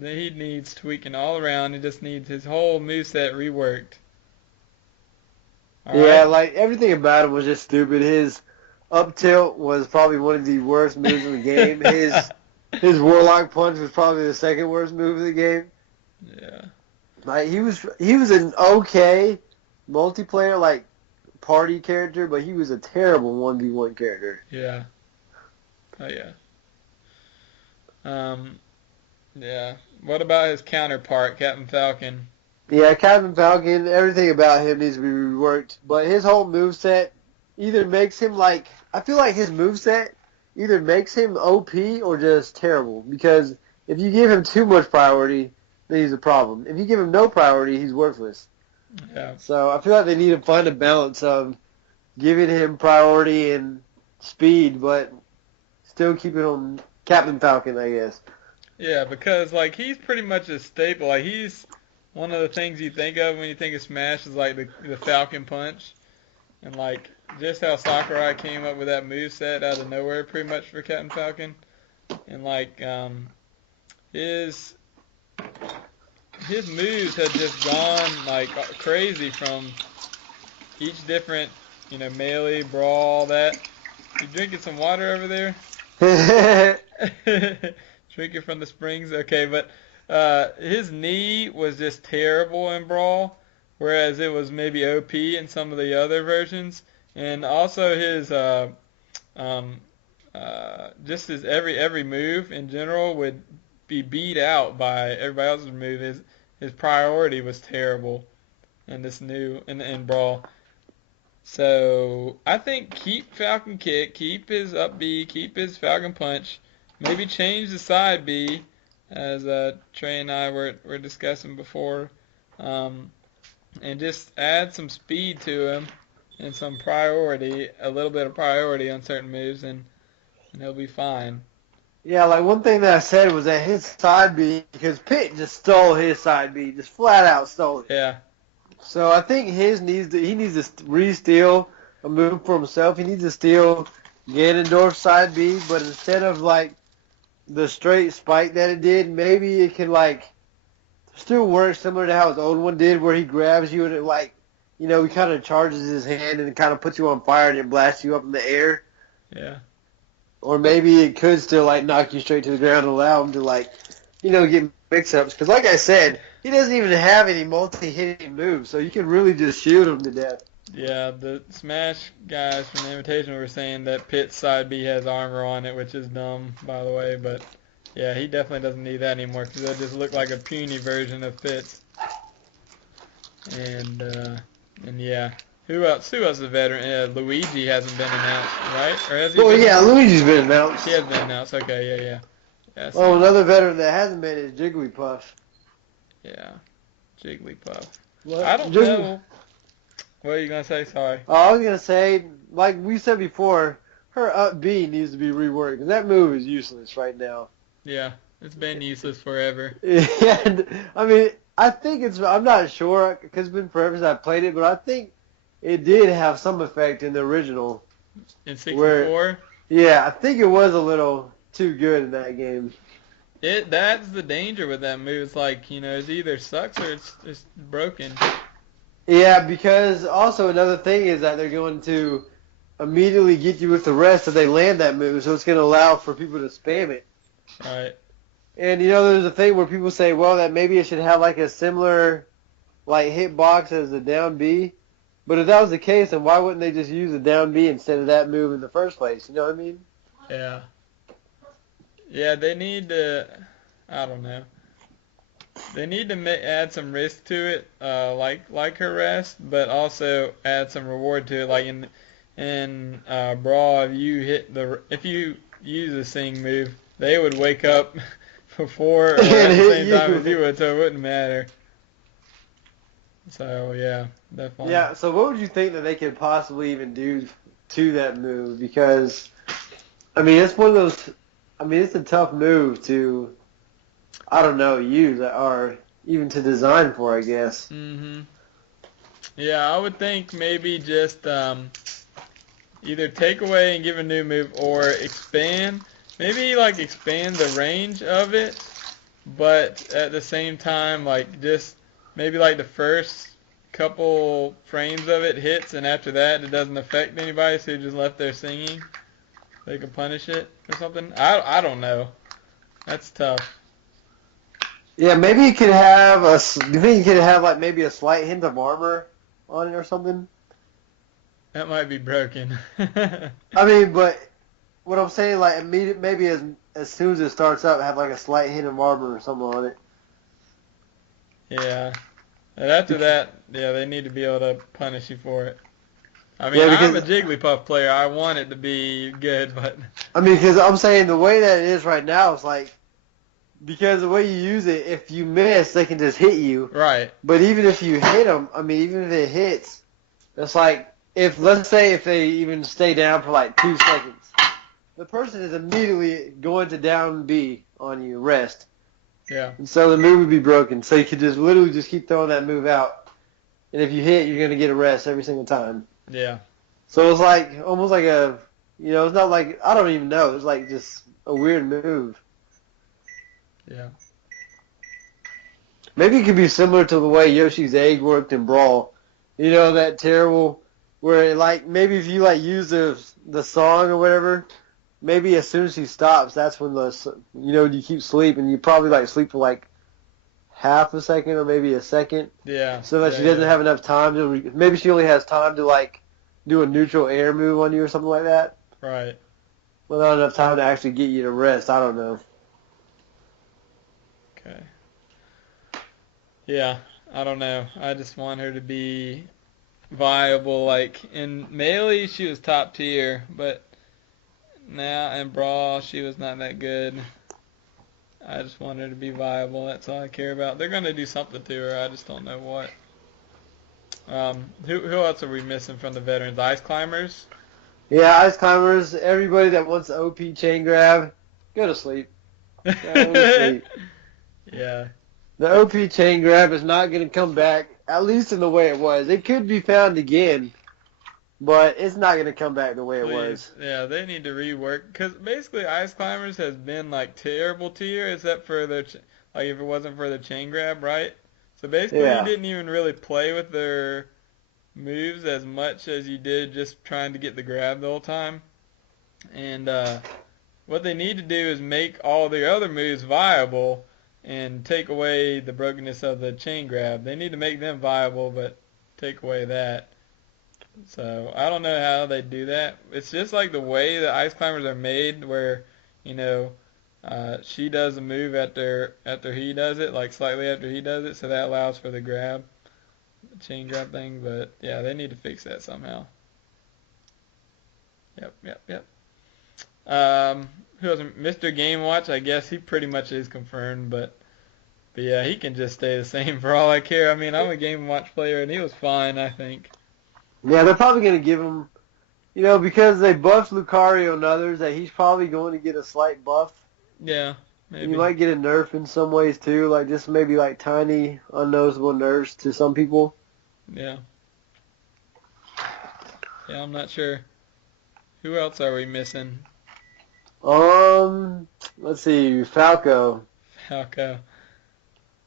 He needs tweaking all around. He just needs his whole moveset reworked. Yeah, like everything about him was just stupid. His up tilt was probably one of the worst moves in the game. His Warlock punch was probably the second worst move in the game. Yeah. Like he was an okay multiplayer party character, but he was a terrible 1v1 character. Yeah. Oh yeah. Yeah. What about his counterpart, Captain Falcon? Yeah, Captain Falcon, everything about him needs to be reworked. But his whole moveset either makes him I feel like his moveset either makes him OP or just terrible. Because if you give him too much priority, then he's a problem. If you give him no priority, he's worthless. Yeah. So I feel like they need to find a balance of giving him priority and speed, but still keeping him Captain Falcon, I guess. Yeah, because he's pretty much a staple. He's one of the things you think of when you think of Smash is the Falcon Punch, and just how Sakurai came up with that moveset out of nowhere, pretty much for Captain Falcon, and his moves have just gone crazy from each different melee, brawl, all that. You drinking some water over there? Drinking from the springs? Okay, but his knee was just terrible in Brawl, whereas it was maybe OP in some of the other versions. And also his just his every move in general would be beat out by everybody else's move. His priority was terrible in this new in Brawl. So I think keep Falcon Kick, keep his up B, keep his Falcon Punch, maybe change the side B, as Trey and I were discussing before, um, and just add some speed to him and some priority, a little bit of priority on certain moves, and he'll be fine. Yeah, like one thing that I said was that his side B, because Pitt just stole his side B, just flat out stole it. Yeah, So I think he needs to re-steal a move for himself. He needs to steal Ganondorf's side B, but instead of like the straight spike that it did, maybe it can like still work similar to how his old one did, where he grabs you and it like, he kind of charges his hand and it kind of puts you on fire and it blasts you up in the air. yeah. Or maybe it could still like knock you straight to the ground and allow him to like, get mix-ups. Because like I said, he doesn't even have any multi-hitting moves, so you can really just shoot him to death. Yeah, the Smash guys from the Invitation were saying that Pitt's side B has armor on it, which is dumb, by the way. But yeah, he definitely doesn't need that anymore because it'll just look like a puny version of Pitt's. And yeah, who else? Who else is a veteran? Luigi hasn't been announced, right? Or has he? Well, been yeah, announced? Luigi's been announced. He has been announced. Okay, yeah. Yeah, Oh, another veteran that hasn't been is Jigglypuff. yeah, Jigglypuff. What? I don't know. What are you gonna say? Sorry. I was gonna say, like we said before, her up B needs to be reworked. 'Cause that move is useless right now. Yeah, it's been useless forever. And I mean, I think I'm not sure because it's been forever since I played it, but I think it did have some effect in the original. In 64. Yeah, I think it was a little too good in that game. That's the danger with that move. It's like, it either sucks or it's broken. Yeah, because also another thing is that they're going to immediately get you with the rest if they land that move, so it's going to allow for people to spam it. Right. And there's a thing where people say, well, that maybe it should have like a similar like hitbox as the down B. But if that was the case, then why wouldn't they just use the down B instead of that move in the first place? You know what I mean? Yeah. Yeah, they need to, I don't know. They need to add some risk to it, like her rest, but also add some reward to it. Like in Brawl, if you use a sing move, they would wake up before or at the same time if you would, so it wouldn't matter. So yeah, definitely. Yeah. So what would you think that they could possibly even do to that move? Because I mean, it's one of those. I mean, it's a tough move to, I don't know, use or even to design for, I guess. Mhm. Yeah, I would think maybe just either take away and give a new move or expand. Maybe like expand the range of it, but at the same time, like just maybe like the first couple frames of it hits, and after that it doesn't affect anybody, so you just left there singing. They can punish it or something. I don't know. That's tough. Yeah, maybe you could have do you think you could have like maybe a slight hint of armor on it or something? That might be broken. I mean, but what I'm saying, like maybe as soon as it starts up, have like a slight hint of armor or something on it. Yeah. And after that, yeah, they need to be able to punish you for it. I mean, Yeah, I'm a Jigglypuff player. I want it to be good, but I mean, because I'm saying the way that it is right now is like, because the way you use it, if you miss, they can just hit you. right. But even if you hit them, I mean, even if it hits, it's like, let's say if they even stay down for like 2 seconds, the person is immediately going to down B on you, rest. Yeah. And so the move would be broken. So you could just literally just keep throwing that move out. And if you hit, you're going to get a rest every single time. Yeah. So it's like, almost like it's not like, I don't even know. It's like just a weird move. Yeah. Maybe it could be similar to the way Yoshi's Egg worked in Brawl. That terrible, where like, maybe if you like use the song or whatever, maybe as soon as she stops, that's when you keep sleeping. You probably like sleep for like half a second or maybe a second. Yeah. So that she doesn't have enough time to, maybe she only has time to like do a neutral air move on you or something like that. Right. Well, not enough time to actually get you to rest. I don't know. Okay. Yeah, I don't know. I just want her to be viable. Like in melee, she was top tier, but now in brawl, she was not that good. I just want her to be viable. That's all I care about. They're gonna do something to her. I just don't know what. Who else are we missing from the veterans? Ice climbers. Yeah, ice climbers. Everybody that wants the OP chain grab, go to sleep. Go to sleep. Yeah. The OP chain grab is not going to come back, at least in the way it was. It could be found again, but it's not going to come back the way it Please, was. yeah, they need to rework because basically Ice Climbers has been like terrible tier except for their like if it wasn't for the chain grab, right? So basically, you Yeah. didn't even really play with their moves as much as you did just trying to get the grab the whole time. And what they need to do is make all their other moves viable and take away the brokenness of the chain grab. They need to make them viable, but take away that. So I don't know how they do that. It's just like the way the ice climbers are made, where you know she does a move after he does it, like slightly after he does it, so that allows for the grab, the chain grab thing. But yeah, they need to fix that somehow. Yep, yep, yep. Who else? Mr. Game Watch. I guess he pretty much is confirmed, but yeah, he can just stay the same for all I care. I mean, I'm a Game Watch player, and he was fine, I think. Yeah, they're probably going to give him, because they buffed Lucario and others, that he's probably going to get a slight buff. Yeah, You maybe. might get a nerf in some ways too, like just maybe like tiny, unnoticeable nerfs to some people. Yeah. Yeah, I'm not sure. Who else are we missing? Let's see, Falco. Falco.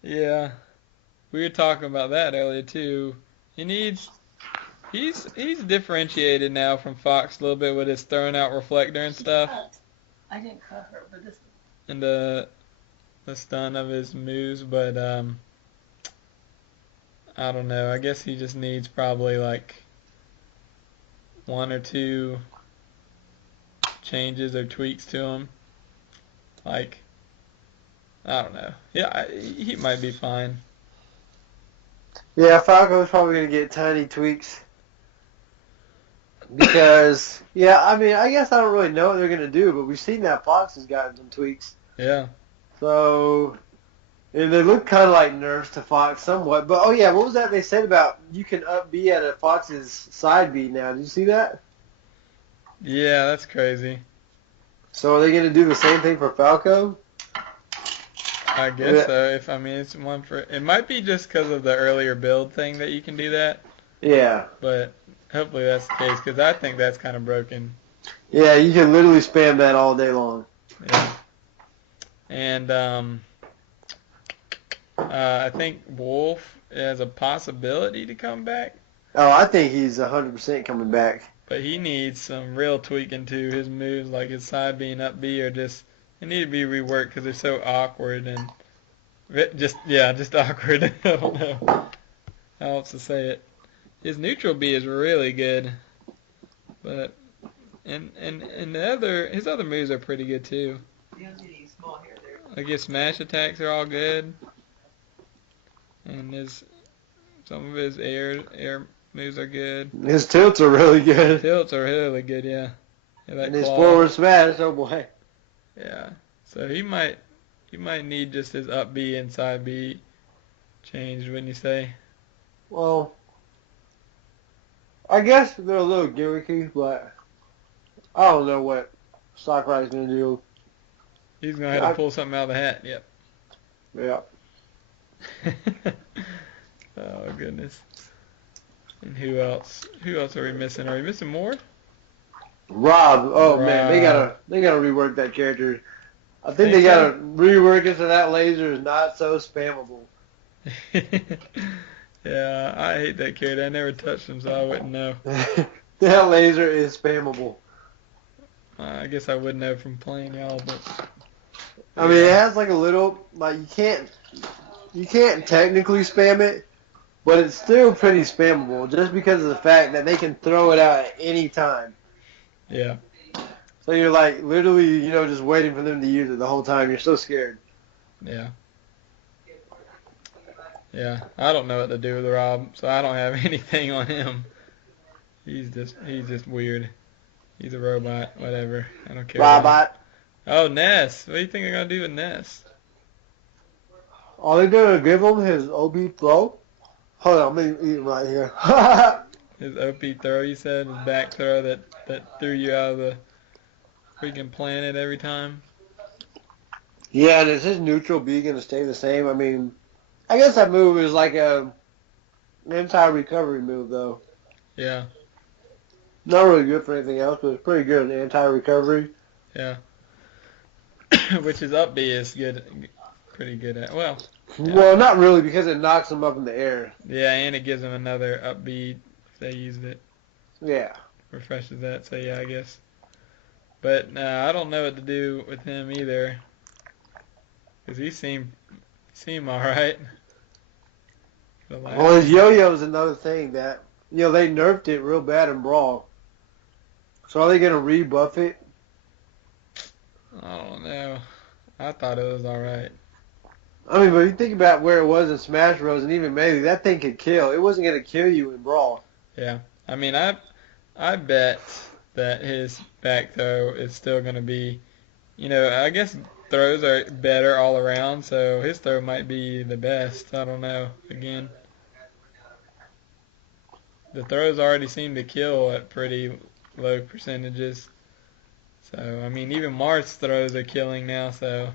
Yeah, we were talking about that earlier too. He needs. He's differentiated now from Fox a little bit with his throwing out reflector and stuff, I didn't cut her, but this. and the stun of his moves. But I don't know. I guess he just needs probably like one or two changes or tweaks to him. Like I don't know. Yeah, he might be fine. Yeah, Falco's probably gonna get tiny tweaks because, yeah, I mean, I guess I don't really know what they're gonna do, but we've seen that Fox has gotten some tweaks. Yeah. So and they look kind of like nerfs to Fox somewhat. But oh yeah, what was that they said about you can up B at a Fox's side B now? Did you see that? Yeah, that's crazy. So are they gonna do the same thing for Falco? I guess so. If I mean it's one for it might be just because of the earlier build thing that you can do that, Yeah. but hopefully that's the case because I think that's kind of broken. Yeah, you can literally spam that all day long. Yeah. And I think Wolf has a possibility to come back, Oh, I think he's 100% coming back. but he needs some real tweaking to his moves, like his side being up B or just they need to be reworked because they're so awkward and just awkward. I don't know how else to say it. His neutral B is really good, but and his other moves are pretty good too. You don't see any small hair there. Like his smash attacks are all good, and some of his air moves are good. His tilts are really good. Tilts are really good, yeah. Yeah, that And his claw. forward smash, oh boy. Yeah. So he might need just his up B and side B changed, wouldn't you say? Well, I guess they're a little gimmicky, but I don't know what Sakurai's going to do. He's gonna have to pull something out of the hat. Yep. Yeah. Oh goodness. And who else? Who else are we missing? Are we missing more? Rob, oh Rob. man, they gotta rework that character. I think Think they so? gotta rework it so that laser is not so spammable. Yeah, I hate that character. I never touched him, so I wouldn't know. That laser is spammable. I guess I would know from playing y'all, but I mean, it has like a little, like you can't technically spam it, but it's still pretty spammable just because of the fact that they can throw it out at any time. yeah. So you're like literally, just waiting for them to use it the whole time. You're so scared. Yeah. Yeah. I don't know what to do with Rob, so I don't have anything on him. He's just weird. He's a robot, whatever. I don't care about him. Robot. Oh, Ness. What do you think I'm gonna do with Ness? Are they gonna give him his OB throw? Hold on, let me eat him right here. His OP throw, you said, his back throw that threw you out of the freaking planet every time. Yeah, and is his neutral B gonna stay the same? I mean, I guess that move is like an anti-recovery move, though. Yeah. Not really good for anything else, but it's pretty good in anti-recovery. Yeah. Which his up B is good, pretty good at. Well, yeah. Well, not really, because it knocks him up in the air. Yeah, and it gives him another up B if they used it. Yeah. Refreshes that, so yeah, I guess. But I don't know what to do with him either. Because he seemed alright. Well, his yo-yo is another thing that, they nerfed it real bad in Brawl. So are they going to rebuff it? I don't know. I thought it was alright. I mean, but you think about where it was in Smash Bros. And even Melee, that thing could kill. It wasn't going to kill you in Brawl. Yeah. I mean, I bet that his back throw is still going to be, I guess throws are better all around, so his throw might be the best. I don't know. Again, the throws already seem to kill at pretty low percentages. So, I mean, even Marth's throws are killing now, so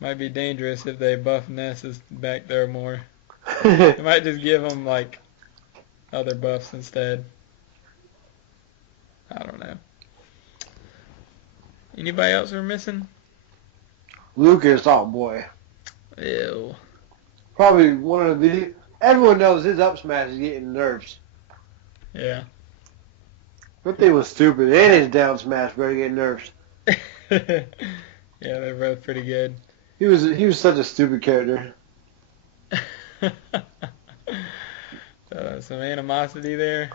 might be dangerous if they buff Ness's back throw more. They might just give him, like, other buffs instead. I don't know. Anybody else we're missing? Lucas, oh boy. Ew. Probably one of the... Everyone knows his up smash is getting nerfs. Yeah. That thing was stupid. And his down smash better get nerfs. Yeah, they're both pretty good. He was such a stupid character. Some animosity there.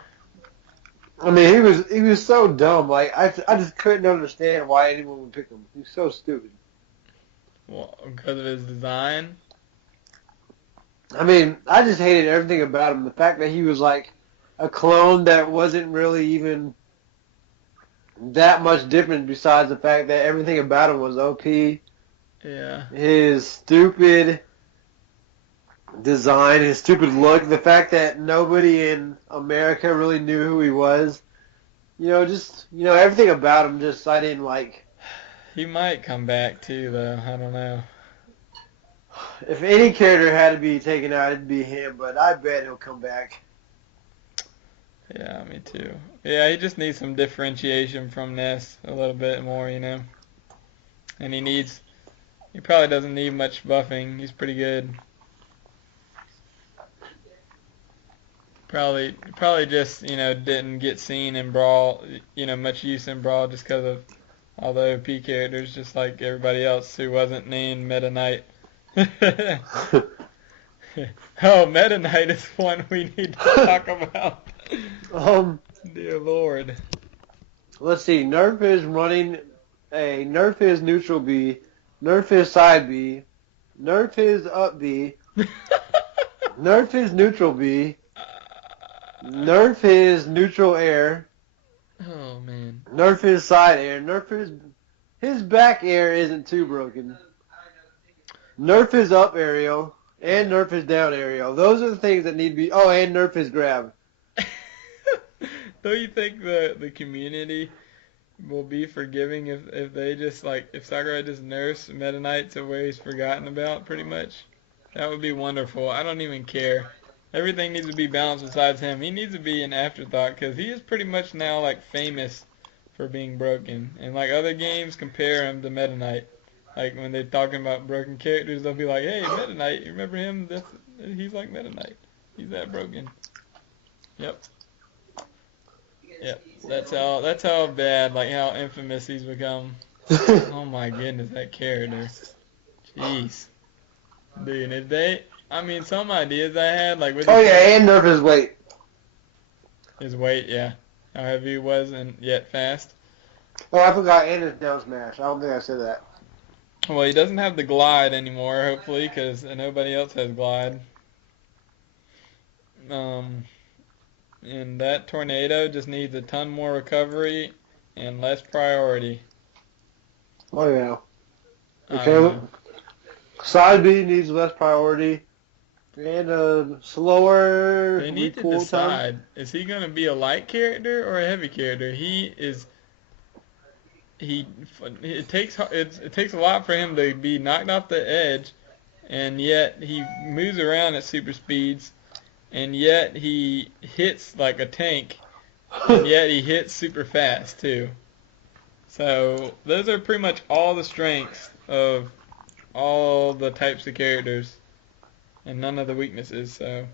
I mean, he was so dumb. Like I just couldn't understand why anyone would pick him. He's so stupid. Well, because of his design. I mean, I just hated everything about him. The fact that he was like a clone that wasn't really even that much different besides the fact that everything about him was OP. Yeah. His stupid design, his stupid look, the fact that nobody in America really knew who he was. Everything about him just I didn't like. He might come back too, though. I don't know. If any character had to be taken out, it'd be him, but I bet he'll come back. Yeah, me too. Yeah, he just needs some differentiation from Ness a little bit more, And he probably doesn't need much buffing. He's pretty good. Probably just, didn't get seen in Brawl, much use in Brawl just because of all the OP characters, just like everybody else who wasn't named Meta Knight. Oh, Meta Knight is one we need to talk about. Dear Lord. Let's see. Nerf is running a Nerf his neutral B, Nerf his side B, Nerf his up B, Nerf his neutral B, Nerf his neutral air. Oh man. Nerf his side air. Nerf his back air isn't too broken. Nerf his up aerial and nerf his down aerial. Those are the things that need to be. Oh, and nerf his grab. Don't you think the community will be forgiving if they just if Sakurai just nerfs Meta Knight to where he's forgotten about pretty much? That would be wonderful. I don't even care. Everything needs to be balanced besides him. He needs to be an afterthought because he is pretty much now famous for being broken. And other games compare him to Meta Knight. When they're talking about broken characters, they'll be like, "Hey, Meta Knight, you remember him? He's like Meta Knight. He's that broken." Yep. Yep. That's how bad, how infamous he's become. Oh my goodness, that character. Jeez. Dude, some ideas I had, with and nerf his weight. his weight, yeah. How heavy he was and yet fast. Oh, I forgot, and it's down smash. I don't think I said that. Well, he doesn't have the glide anymore, hopefully, because nobody else has glide. Um, and that tornado just needs a ton more recovery and less priority. Oh, yeah. I don't Okay, know. side B needs less priority and a slower They need to recoil time. decide, is he going to be a light character or a heavy character? He it takes a lot for him to be knocked off the edge, and yet he moves around at super speeds, and yet he hits like a tank, and yet he hits super fast too. So those are pretty much all the strengths of all the types of characters, and none of the weaknesses. So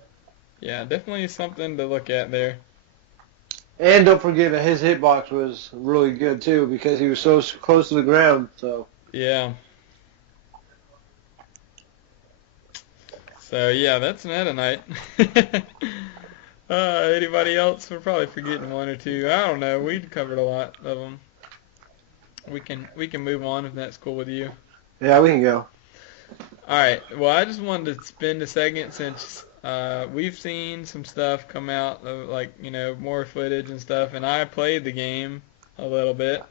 yeah, definitely something to look at there. And don't forget that his hitbox was really good too because he was so close to the ground. So Yeah. So yeah, that's Meta Knight. Anybody else? We're probably forgetting one or two. I don't know. We covered a lot of them. We can move on if that's cool with you. yeah, we can go. All right. Well, I just wanted to spend a second since we've seen some stuff come out of like more footage and stuff, and I played the game a little bit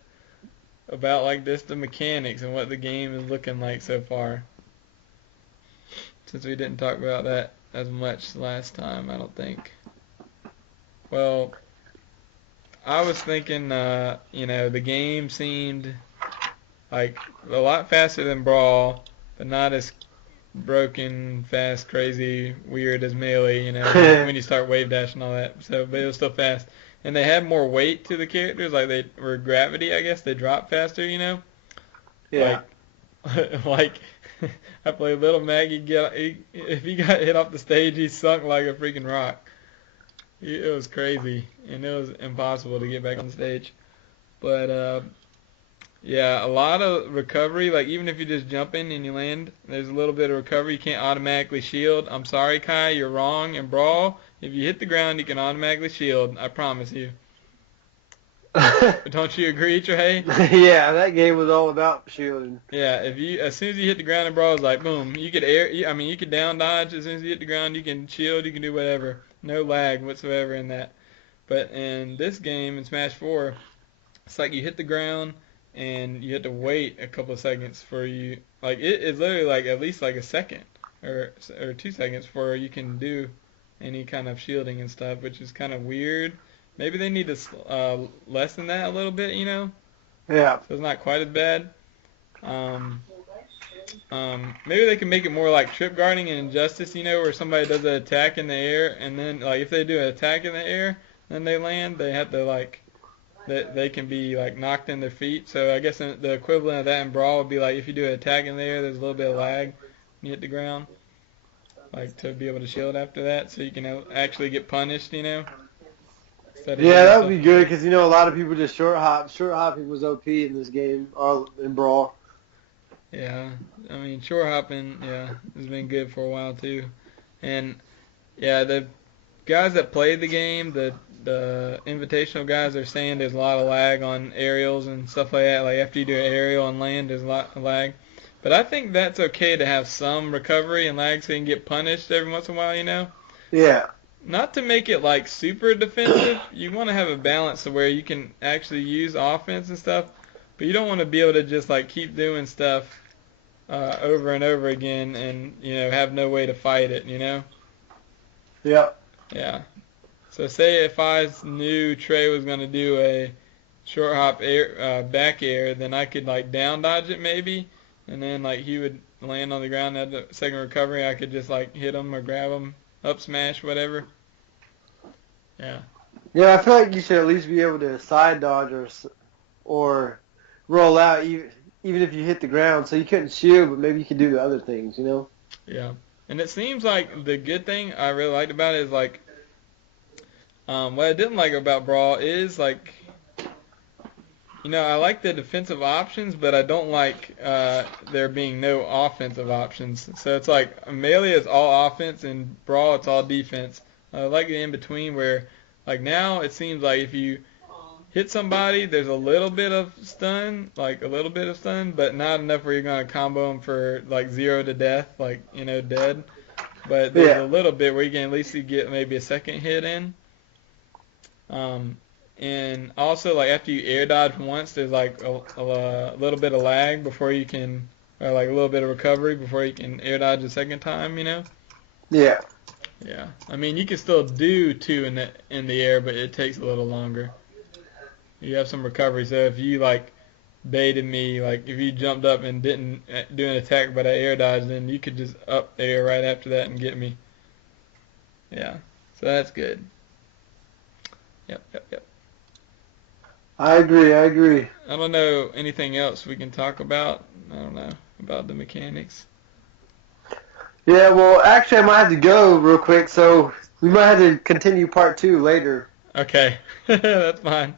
about like the mechanics and what the game is looking like so far. Since we didn't talk about that as much last time, I don't think. Well, I was thinking, the game seemed like a lot faster than Brawl, but not as broken, fast, crazy, weird as Melee, when you start wave dash and all that. So, but it was still fast. And they had more weight to the characters, like they were gravity, I guess. They drop faster. Yeah. Like, like I played Little Maggie. If he got hit off the stage, he sunk like a freaking rock. It was crazy, and it was impossible to get back on stage. But yeah, a lot of recovery. Like even if you just jump in and you land, there's a little bit of recovery. You can't automatically shield. I'm sorry, Kai, you're wrong. In Brawl, if you hit the ground, you can automatically shield. I promise you. But don't you agree, Trey? Yeah, that game was all about shielding. Yeah, as soon as you hit the ground in Brawl, it's like boom. You could you could down dodge as soon as you hit the ground. You can shield. You can do whatever. No lag whatsoever in that. But in this game, in Smash 4, it's like you hit the ground and you have to wait a couple of seconds for you. Like it's literally like at least like a second or 2 seconds before you can do any kind of shielding and stuff, which is kind of weird. Maybe they need to lessen that a little bit. Yeah. So it's not quite as bad. Um, Maybe they can make it more like trip guarding and Injustice, where somebody does an attack in the air, and then like if they do an attack in the air, then they land, they have to like they can be like knocked in their feet. So I guess the equivalent of that in Brawl would be like if you do an attack in the air, there's a little bit of lag when you hit the ground, like to be able to shield after that, so you can actually get punished. Instead of Yeah, getting that would stuff. be good because a lot of people just short hop. Short hopping was OP in this game or in Brawl. Yeah, I mean shore hopping, yeah, has been good for a while too, and yeah, the guys that played the game, the invitational guys are saying there's a lot of lag on aerials and stuff like that. Like after you do an aerial and land, there's a lot of lag. But I think that's okay to have some recovery and lag so you can get punished every once in a while. Yeah. Not to make it like super defensive. You want to have a balance to where you can actually use offense and stuff, but you don't want to be able to just like keep doing stuff over and over again and have no way to fight it. Yep. Yeah. So say if I knew Trey was gonna do a short hop back air, then I could like down dodge it maybe, and then like he would land on the ground at the second recovery. I could just like hit him or grab him, up smash, whatever. Yeah. Yeah, I feel like you should at least be able to side dodge or roll out even if you hit the ground. So you couldn't shield, but maybe you could do the other things. Yeah. And it seems like the good thing I really liked about it is like, what I didn't like about Brawl is like, I like the defensive options, but I don't like there being no offensive options. So it's like Melee is all offense and Brawl it's all defense. I like the in between where, like now it seems like if you hit somebody, there's a little bit of stun, but not enough where you're gonna combo them for like 0 to death, like dead. But there's a little bit where you can at least get maybe a second hit in. And also like after you air dodge once, there's like a little bit of lag before you can, or like a little bit of recovery before you can air dodge a second time. Yeah. Yeah. I mean, you can still do 2 in the air, but it takes a little longer. You have some recovery. So if you like baited me, like if you jumped up and didn't do an attack but I air dodged, then you could just up air right after that and get me. Yeah. So that's good. Yep. I agree. I don't know anything else we can talk about. I don't know about the mechanics. Yeah, well, actually, I might have to go real quick, so we might have to continue part 2 later. Okay. That's fine.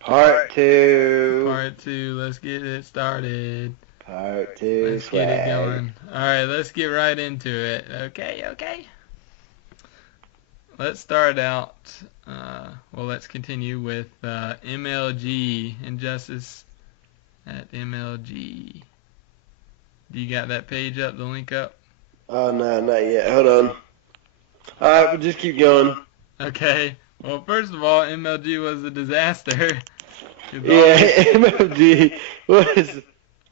Part 2. Part 2. Let's get it started. Part 2. Let's get it going. All right, let's get right into it. Okay. Let's start out. Let's continue with MLG, Injustice at MLG. Do you got that page up, the link up? Oh, no, not yet. Hold on. All right, we'll just keep going. Okay. Well, first of all, MLG was a disaster. Yeah, MLG was,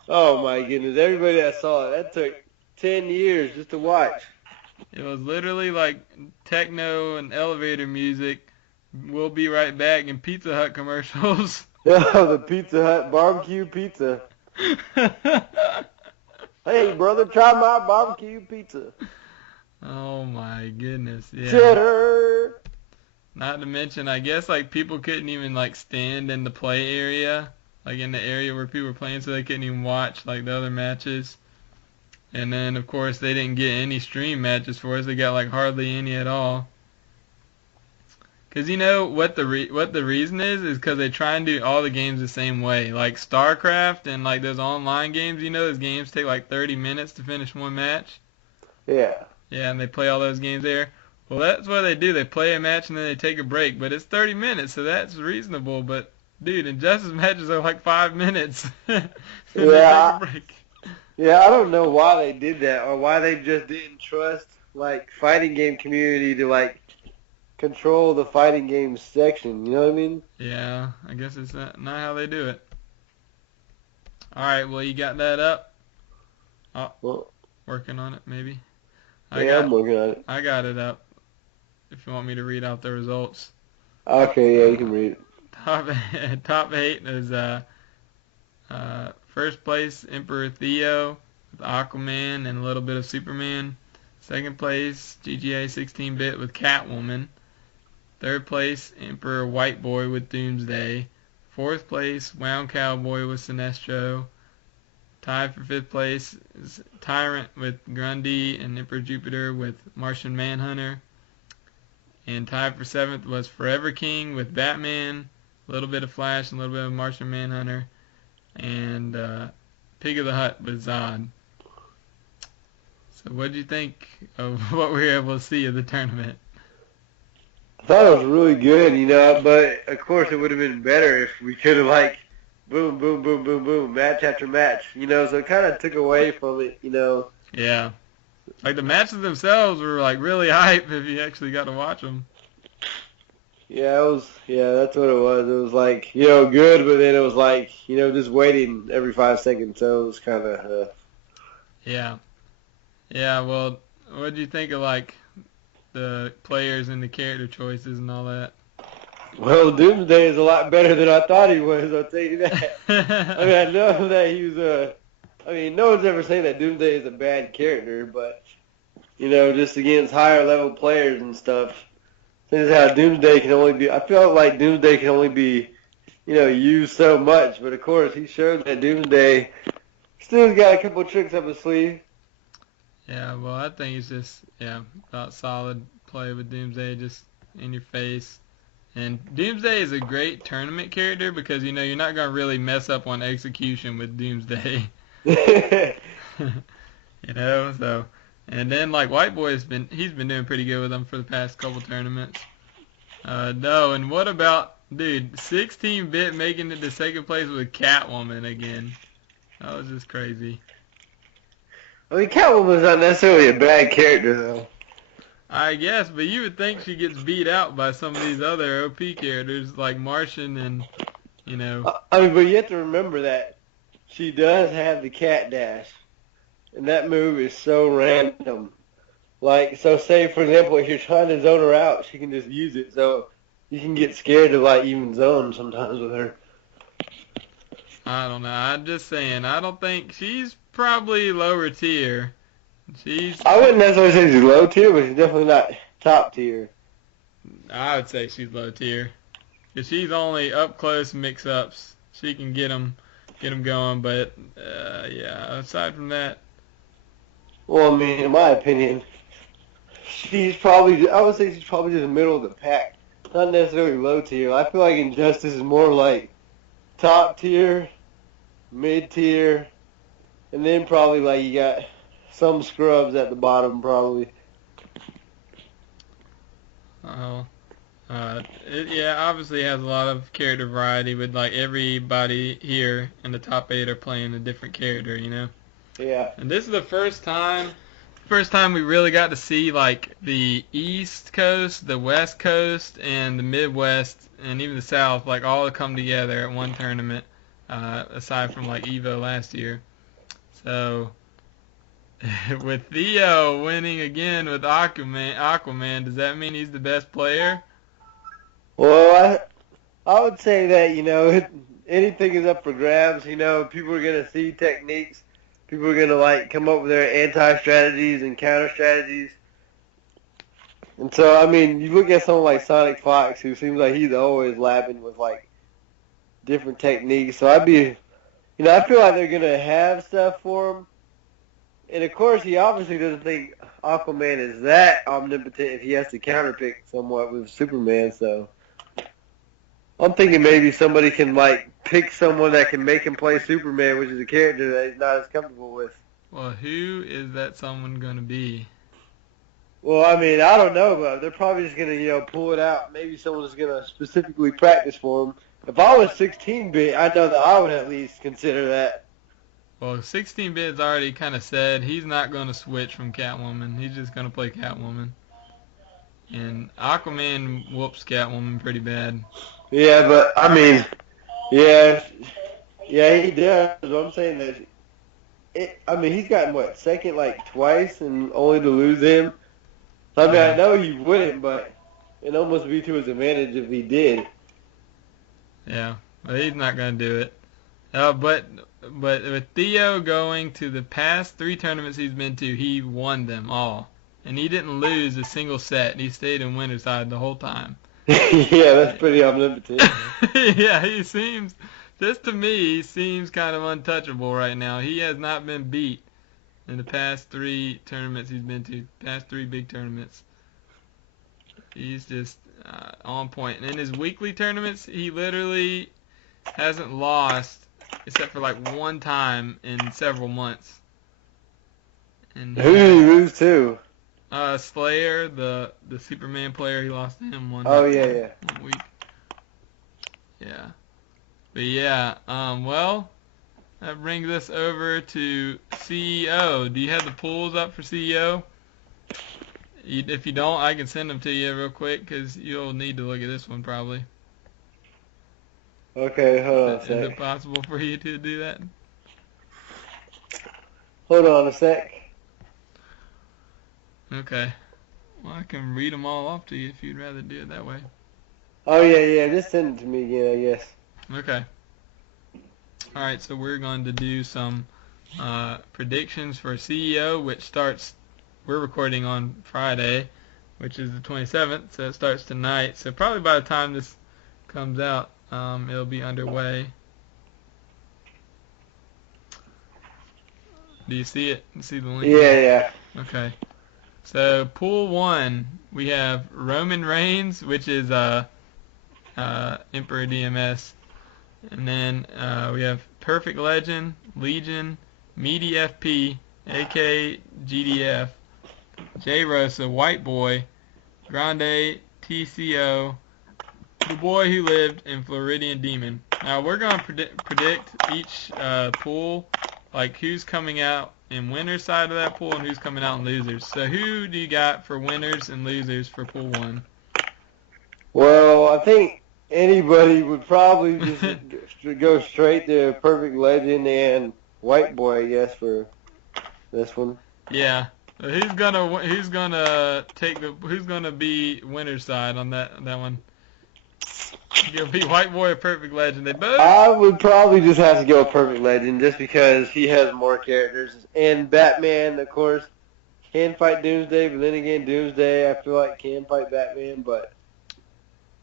oh my goodness, everybody that saw it, that took 10 years just to watch. It was literally like techno and elevator music. We'll be right back in Pizza Hut commercials. Oh, the Pizza Hut barbecue pizza. Hey, brother, try my barbecue pizza. Oh my goodness, yeah. Cheddar. Not to mention, I guess like people couldn't even like stand in the play area, like in the area where people were playing, so they couldn't even watch like the other matches. And then of course they didn't get any stream matches for us. They got like hardly any at all. Cause you know what the reason is because they try and do all the games the same way. Like StarCraft and like those online games, those games take like 30 minutes to finish one match. Yeah. Yeah, and they play all those games there. Well, that's what they do. They play a match and then they take a break. But it's 30 minutes, so that's reasonable. But, dude, Injustice matches are like 5 minutes. And Yeah. they take a break. Yeah, I don't know why they did that or why they just didn't trust, like, fighting game community to, like, control the fighting game section. You know what I mean? Yeah, I guess it's not how they do it. All right, well, you got that up? Oh, Well, working on it, maybe? I'm working on it. I got it up. If you want me to read out the results. Okay, yeah, you can read it. Top 8 is first place Emperor Theo with Aquaman and a little bit of Superman. Second place GGA 16-bit with Catwoman. Third place Emperor White Boy with Doomsday. Fourth place Wound Cowboy with Sinestro. Tied for 5th place is Tyrant with Grundy and Emperor Jupiter with Martian Manhunter. And tied for 7th was Forever King with Batman, a little bit of Flash, and a little bit of Martian Manhunter. And Pig of the Hut with Zod. So what did you think of what we were able to see of the tournament? I thought it was really good, but of course it would have been better if we could have, like, boom, boom, boom, boom, boom, match after match, so it kind of took away from it, Yeah. Like, the matches themselves were, like, really hype if you actually got to watch them. Yeah, that's what it was. It was, like, good, but then it was, like, just waiting every 5 seconds, so it was kind of, Yeah. Yeah, well, what did you think of, like, the players and the character choices and all that? Well, Doomsday is a lot better than I thought he was, I'll tell you that. I mean, I know that he was no one's ever saying that Doomsday is a bad character, but, just against higher level players and stuff, this is how Doomsday can only be, I feel like Doomsday can only be, used so much, but of course he showed that Doomsday still's got a couple of tricks up his sleeve. Yeah, well, I think it's just, about solid play with Doomsday, just in your face. And Doomsday is a great tournament character because, you're not going to really mess up on execution with Doomsday. So. And then, like, White Boy's he's been doing pretty good with them for the past couple tournaments. No, and what about Dude, 16-bit making it to second place with Catwoman again. That was just crazy. I mean, Catwoman's not necessarily a bad character, though. I guess, but you would think she gets beat out by some of these other OP characters like Martian and, you know. I mean, but you have to remember that she does have the cat dash, and that move is so random. Like, so say, for example, if you're trying to zone her out, she can just use it, so you can get scared to, like, even zone sometimes with her. I don't know. I'm just saying. I don't think she's probably lower tier. I wouldn't necessarily say she's low tier, but she's definitely not top tier. I would say she's low tier. Cause she's only up close mix-ups. She can get them going, but yeah. Aside from that, Well, I mean, in my opinion, I would say she's probably just middle of the pack. Not necessarily low tier. I feel like Injustice is more like top tier, mid tier, and then probably like you got some scrubs at the bottom probably. it obviously has a lot of character variety with like everybody here in the top 8 are playing a different character, you know. Yeah. And this is the first time we really got to see like the East Coast, the West Coast, and the Midwest, and even the South, like all come together at one tournament, aside from like Evo last year. So with Theo winning again with Aquaman, does that mean he's the best player? Well, I would say that, anything is up for grabs. People are going to see techniques. People are going to, like, come up with their anti-strategies and counter-strategies. And so, I mean, you look at someone like Sonic Fox, who seems like he's always labbing with, like, different techniques. So I feel like they're going to have stuff for him. And, of course, he obviously doesn't think Aquaman is that omnipotent if he has to counterpick somewhat with Superman, so I'm thinking maybe somebody can, like, pick someone that can make him play Superman, which is a character that he's not as comfortable with. Well, who is that someone going to be? Well, I mean, I don't know, but they're probably just going to, pull it out. Maybe someone's going to specifically practice for him. If I was 16-bit, I know that I would at least consider that. Well, 16-bit's already kind of said he's not going to switch from Catwoman. He's just going to play Catwoman. And Aquaman whoops Catwoman pretty bad. Yeah, but, I mean, yeah, he does. I'm saying that, he's gotten, second, like, twice and only to lose him. I mean, I know he wouldn't, but it'd almost be to his advantage if he did. Yeah, but he's not going to do it. But with Theo going to the past 3 tournaments he's been to, he won them all. And he didn't lose a single set. He stayed in winner's side the whole time. Yeah, that's pretty omnipotent. Yeah, to me, he seems kind of untouchable right now. He has not been beat in the past 3 tournaments he's been to, past 3 big tournaments. He's just on point. And in his weekly tournaments, he literally hasn't lost except for like one time in several months. And who did he lose to? Slayer, the Superman player, he lost to him one week. Yeah. But yeah, well, that brings us over to CEO. Do you have the pools up for CEO? If you don't, I can send them to you real quick because you'll need to look at this one probably. Okay, hold on a sec. Is it possible for you to do that? Hold on a sec. Okay. Well, I can read them all off to you if you'd rather do it that way. Oh, yeah, just send it to me again, I guess. Okay. Alright, so we're going to do some predictions for CEO, which starts, we're recording on Friday, which is the 27th, so it starts tonight. So probably by the time this comes out, it'll be underway. Do you see it? See the link? Yeah. Okay. So pool 1, we have Roman Reigns, which is Emperor DMS, and then we have Perfect Legend, Legion, Meaty FP, AK GDF, J Rosa, White Boy, Grande, TCO, The Boy Who Lived in Floridian Demon. Now we're going to predict each pool, like who's coming out in winner's side of that pool and who's coming out in losers. So who do you got for winners and losers for pool 1? Well, I think anybody would probably just go straight to Perfect Legend and White Boy, I guess, for this one. Yeah. So who's gonna be winner's side on that one? You'll be White Boy or Perfect Legend. They both. I would probably just have to go with Perfect Legend just because he has more characters. And Batman, of course, can fight Doomsday, but then again, Doomsday I feel like can fight Batman, but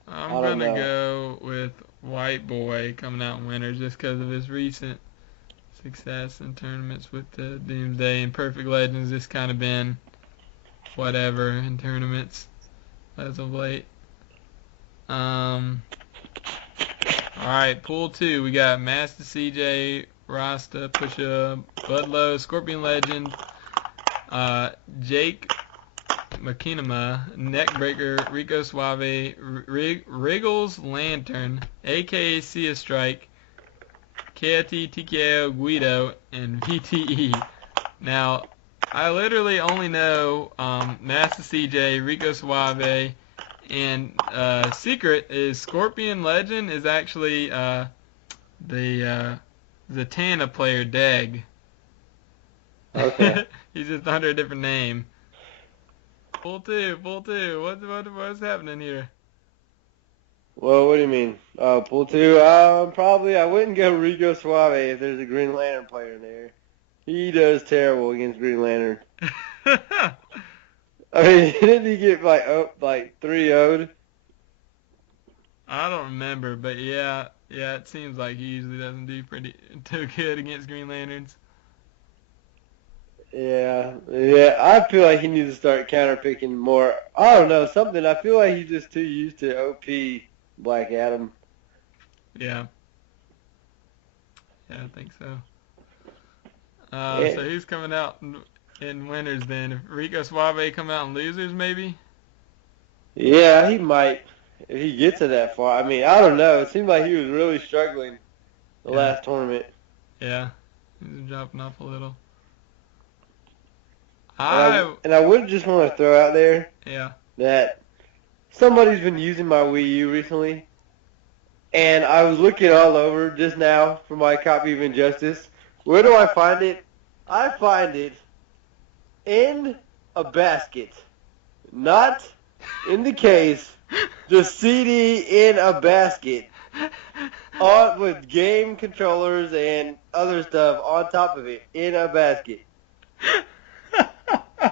I'm I don't gonna know. go with White Boy coming out in winners just because of his recent success in tournaments with the Doomsday, and Perfect Legend's just kind of been whatever in tournaments as of late. Alright, pool 2, we got Master CJ, Rasta, Pusha, Budlow, Scorpion Legend, Jake McKinema, Neckbreaker, Rico Suave, Wriggles Lantern, aka Sia Strike, KT, TKO, Guido, and VTE. Now, I literally only know Master CJ, Rico Suave, and secret is Scorpion Legend is actually the Zatanna player Dag. Okay. He's just under a different name. Pool 2. What's happening here? Well, what do you mean? Pool 2? Probably I wouldn't go Rico Suave if there's a Green Lantern player in there. He does terrible against Green Lantern. I mean, didn't he get like 3-0'd? I don't remember, but yeah, it seems like he usually doesn't do too good against Green Lanterns. Yeah. I feel like he needs to start counterpicking more. I don't know, something. I feel like he's just too used to OP Black Adam. Yeah, I think so. Yeah. So who's coming out in winners then? If Rico Suave come out in losers, maybe? Yeah, he might if he gets to that far. I mean, I don't know. It seemed like he was really struggling the last tournament. Yeah, he's dropping off a little. And I would just want to throw out there that somebody's been using my Wii U recently, and I was looking all over just now for my copy of Injustice. Where do I find it? I find it in a basket, not in the case, just CD in a basket, with game controllers and other stuff on top of it in a basket.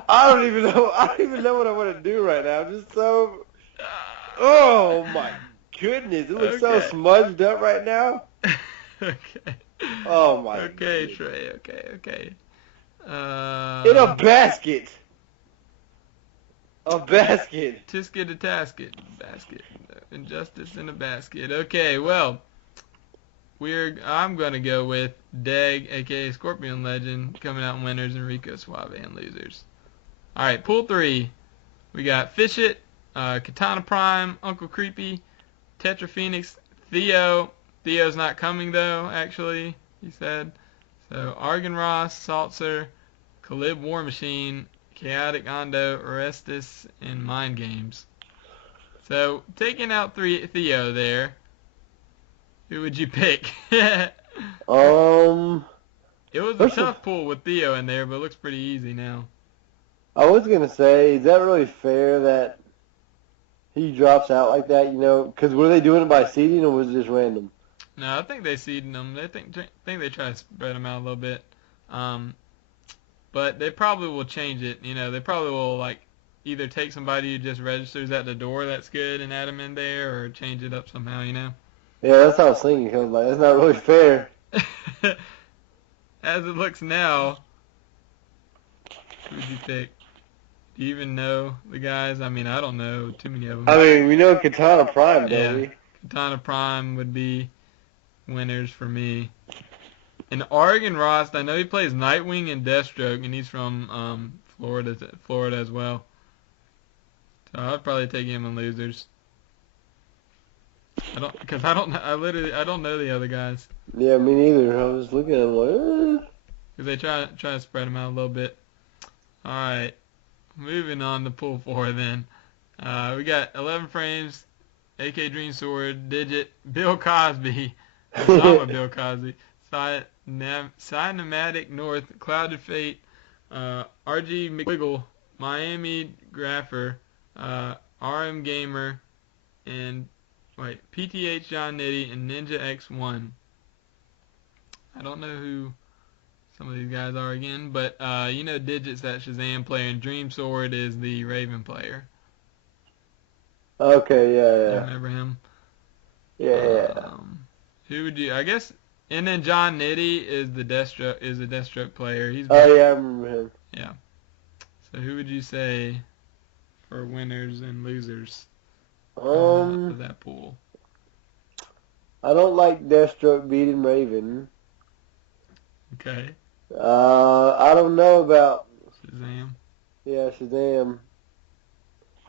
I don't even know what I want to do right now. I'm just so. Oh my goodness! It looks so smudged up right now. Okay. Oh my. Okay, goodness. Trey. Okay. In a basket. A basket. Tisket a tasket. Basket. Injustice in a basket. Okay, well, I'm gonna go with Dag, aka Scorpion Legend, coming out in winners, and Rico Suave in losers. Alright, pool 3. We got Fishit, Katana Prime, Uncle Creepy, Tetra Phoenix, Theo. Theo's not coming though, actually, he said. So Argon Ross, Saltzer, Khalib War Machine, Chaotic Ondo, Orestes, and Mind Games. So taking out Theo there, who would you pick? It was a tough pool with Theo in there, but it looks pretty easy now. I was going to say, is that really fair that he drops out like that, Because were they doing it by seeding or was it just random? No, I think they seeded them. They think they try to spread them out a little bit. But they probably will change it. They probably will, either take somebody who just registers at the door that's good and add them in there, or change it up somehow, Yeah, that's how I was thinking. Cause that's not really fair. As it looks now, who would you pick? Do you even know the guys? I mean, I don't know too many of them. I mean, we know Katana Prime, don't we? Katana Prime would be winners for me. And Argon Ross, I know he plays Nightwing and Deathstroke, and he's from Florida as well. So I'd probably take him in losers. I don't know the other guys. Yeah, me neither. I was looking at them like, Because they try to spread them out a little bit. All right, moving on to pool 4 then. We got 11 frames, AK Dream Sword, Digit, Bill Cosby, Osama Bill Cosby, Cinematic North, Clouded Fate, RG McWiggle, Miami Grapher, RM Gamer, and PTH John Nitty, and Ninja X1. I don't know who some of these guys are again, but you know Digit's that Shazam player, and Dream Sword is the Raven player. okay, You yeah, remember him? yeah, yeah. Who would you? I guess. And then John Nitty is the Deathstroke player. Oh yeah, I remember him. Yeah. So who would you say for winners and losers of Um, that pool? I don't like Deathstroke beating Raven. Okay. I don't know about Shazam. Shazam.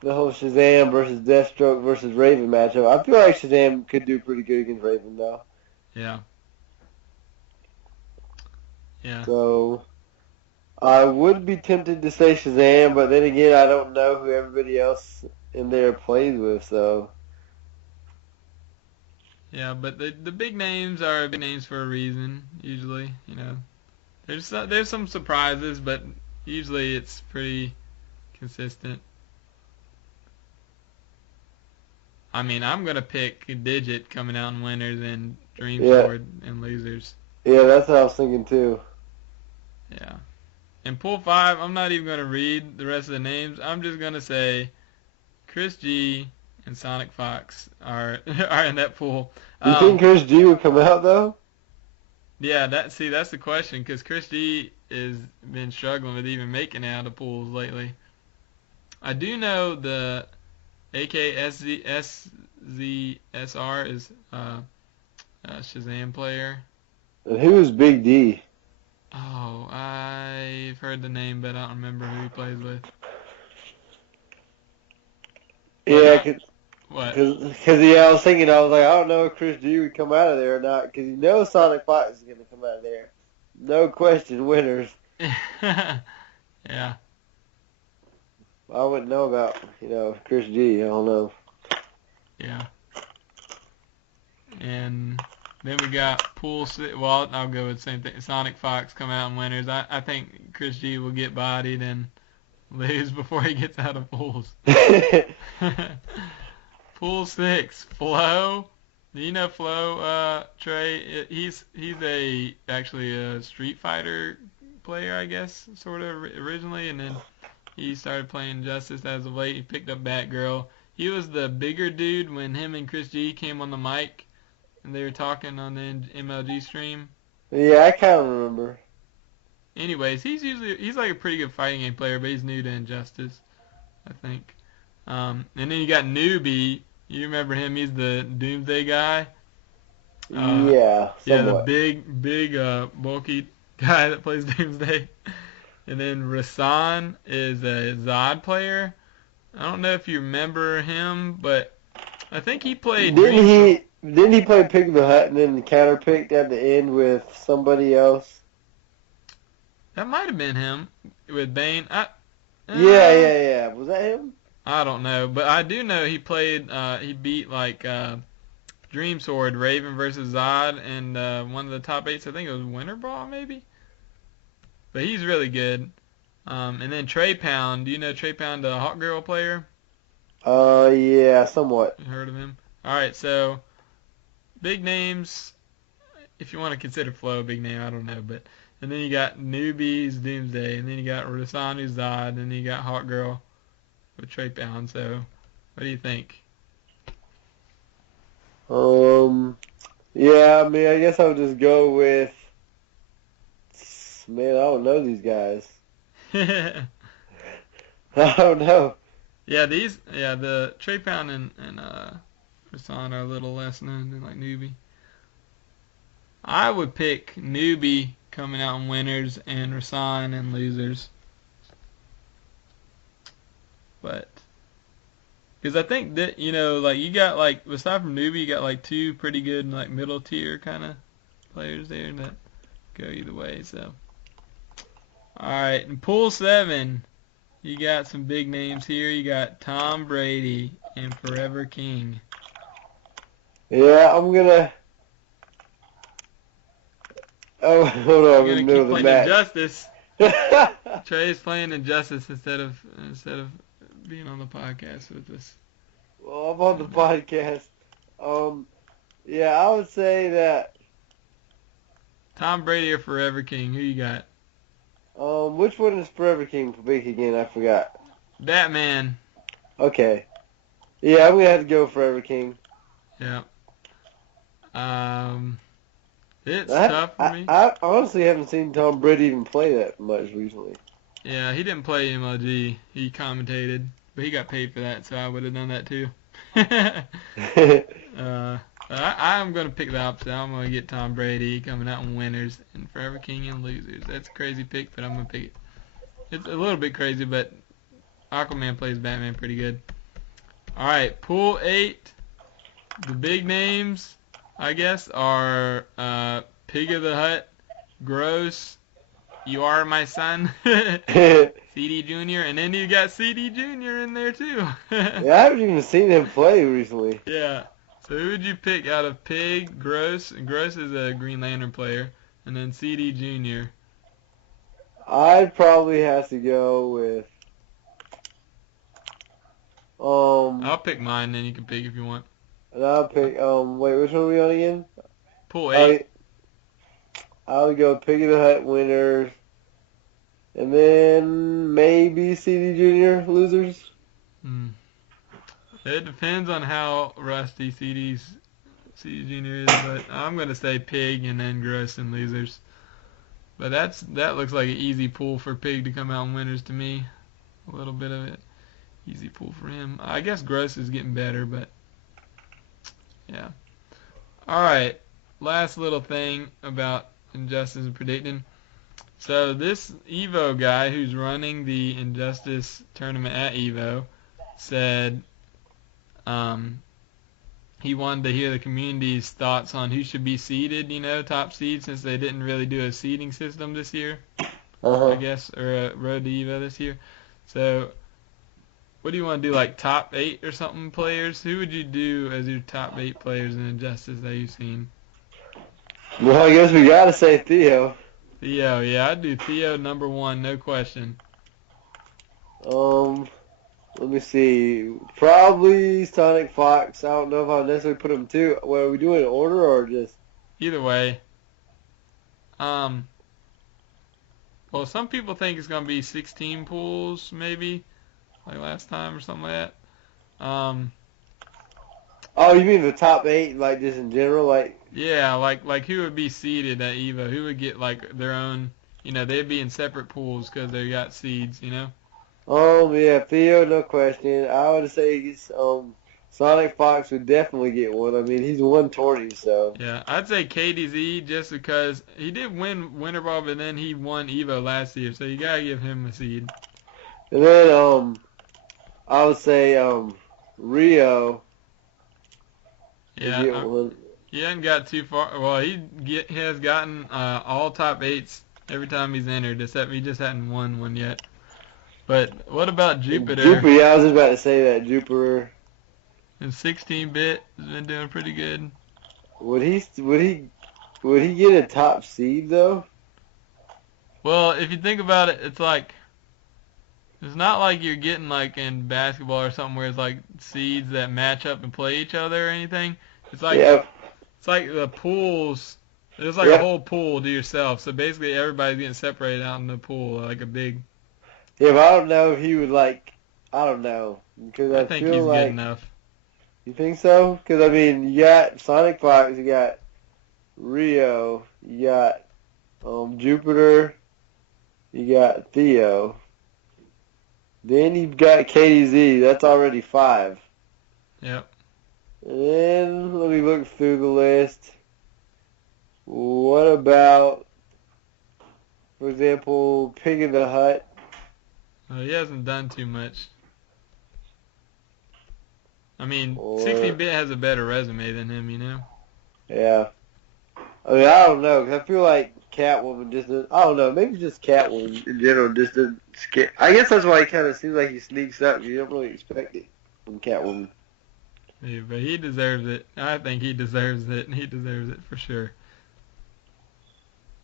The whole Shazam versus Deathstroke versus Raven matchup. I feel like Shazam could do pretty good against Raven though. Yeah. Yeah. So I would be tempted to say Shazam, but then again, I don't know who everybody else in there plays with. So Yeah. But the big names are big names for a reason. Usually, you know, there's some surprises, but usually it's pretty consistent. I mean, I'm gonna pick Digit coming out in winners and Dream yeah, Sword in losers. yeah, that's what I was thinking too. Yeah. In pool 5, I'm not even gonna read the rest of the names. I'm just gonna say Chris G and Sonic Fox are are in that pool. You think Chris G would come out though? Yeah, that's the question because Chris G has been struggling with even making it out of pools lately. I do know the AKSZSR is a Shazam player. And who is Big D? Oh, I've heard the name, but I don't remember who he plays with. But Yeah, not cause, what? cause, 'cause, yeah, I was thinking, I was like, I don't know if Chris G would come out of there or not, because you know Sonic Fox is gonna come out of there, no question, winners. Yeah, I wouldn't know about Chris G. I don't know. yeah. And then we got Pool Six. Well, I'll go with the same thing. Sonic Fox come out in winners. I think Chris G will get bodied and lose before he gets out of pools. Pool 6, Flo. Do you know Flo, Trey? He's actually a Street Fighter player, I guess, sort of originally, and then he started playing Justice as of late. He picked up Batgirl. He was the bigger dude when him and Chris G came on the mic and they were talking on the MLG stream. Yeah, I kind of remember. Anyways, he's like a pretty good fighting game player, but he's new to Injustice, I think. And then you got Newbie. You remember him? He's the Doomsday guy. Yeah, Yeah, the somewhat. big, bulky guy that plays Doomsday. And then Rasan is a Zod player. I don't know if you remember him, but I think he played Didn't Dreams. he? Didn't he play Pig the Hut and then counterpicked at the end with somebody else? That might have been him with Bane. Yeah, Uh, yeah, yeah. Was that him? I don't know, but I do know he played. He beat Dream Sword, Raven versus Zod, and one of the top eights. I think it was Winter Brawl, maybe. But he's really good. And then Trey Pound. Do you know Trey Pound, the Hawk Girl player? Yeah, somewhat. You heard of him? All right, so big names. If you want to consider Flo a big name, I don't know, but and then you got Newbies, Doomsday, and then you got Rasanu Zod, and then you got Hawk Girl with Trey Pound. So, what do you think? Yeah, I mean, I guess I would just go with. Man, I don't know these guys. I don't know. The Trey Pound and Rasan are a little less known than like Newbie. I would pick Newbie coming out in winners and Rasan in losers. But Because I think that, like you got like, aside from newbie, you got like two pretty good like middle tier kind of players there that go either way. So, all right, in pool 7, you got some big names here. You got Tom Brady and Forever King. Yeah, I'm gonna. Oh, hold on, You're I'm in gonna the middle keep of the playing match. Injustice. Trey's playing Injustice instead of being on the podcast with us. Well, I'm on the podcast. Yeah, I would say that. Tom Brady or Forever King? Who you got? Which one is Forever King pick again? I forgot. Batman. Okay. Yeah, I'm gonna have to go Forever King. Yeah. Um, it's I, tough for I, me. I honestly haven't seen Tom Brady even play that much recently. Yeah, he didn't play MLG. He commentated, but he got paid for that, so I would have done that too. uh, I'm going to pick the opposite. I'm going to get Tom Brady coming out in winners and Forever King in losers. That's a crazy pick, but I'm going to pick it. It's a little bit crazy, but Aquaman plays Batman pretty good. All right, Pool 8. The big names, I guess, are Pig of the Hut, Gross, You Are My Son, CD Jr., and then you got CD Jr. in there too. Yeah, I haven't even seen him play recently. Yeah. So who would you pick out of Pig, Gross? And Gross is a Green Lantern player, and then CD Jr. I'd probably have to go with I'll pick mine, then you can pick if you want. and I'll pick wait, which one are we on again? Pool Oh, 8. I would go Pig of the Hut winners, and then maybe CD Junior losers. Hmm. It depends on how rusty CD Jr. is, but I'm gonna say Pig and then Gross and losers. But that looks like an easy pool for Pig to come out in winners to me. A little bit of it. Easy pool for him. I guess Gross is getting better, but yeah. Alright. Last little thing about Injustice and predicting. So this Evo guy who's running the Injustice tournament at Evo said he wanted to hear the community's thoughts on who should be seeded, top seed, since they didn't really do a seeding system this year, I guess, or a Road to Evo this year. So, what do you want to do, like top 8 or something players? Who would you do as your top 8 players in Injustice that you've seen? Well, I guess we gotta say Theo. Theo, yeah, I'd do Theo number 1, no question. Let me see. Probably Sonic Fox. I don't know if I'll necessarily put him two. Well, are we doing it in order or just? Either way. Well, some people think it's going to be 16 pools, maybe, like last time or something like that. Oh, you mean the top 8, like just in general, like? Yeah, like who would be seeded at EVO? Who would get like their own? They'd be in separate pools because they got seeds. Yeah, Theo, no question. I would say Sonic Fox would definitely get one. I mean, he's won tourneys, so. Yeah, I'd say KDZ just because he did win Winter Ball, but then he won EVO last year, so you gotta give him a seed. And then I would say Rio would Yeah, get one. he hasn't got too far. Well, he has gotten all top 8s every time he's entered, except he just hadn't won one yet. But what about Jupiter? Jupiter, yeah, I was just about to say that Jupiter. And 16-bit has been doing pretty good. Would he get a top seed though? Well, if you think about it, it's not like you're getting like in basketball or something where it's like seeds that match up and play each other or anything. It's like Yep. it's like the pools. There's like a Yep. whole pool to yourself. So basically, everybody's getting separated out in the pool like a big. Yeah, but I don't know if he would like. I don't know because I I think feel he's like. good enough. You think so? Because I mean, you got Sonic Fox, you got Rio, you got Jupiter, you got Theo. Then you've got KDZ. That's already 5. Yep. And then let me look through the list. What about, for example, Pig in the Hut? He hasn't done too much. I mean, Or 16-bit has a better resume than him, you know? yeah. I mean, I don't know, 'cause I feel like Catwoman just doesn't, I don't know, maybe just Catwoman in general just doesn't scare. I guess that's why he kind of seems like he sneaks up. You don't really expect it from Catwoman. Yeah, but he deserves it. I think he deserves it. He deserves it for sure.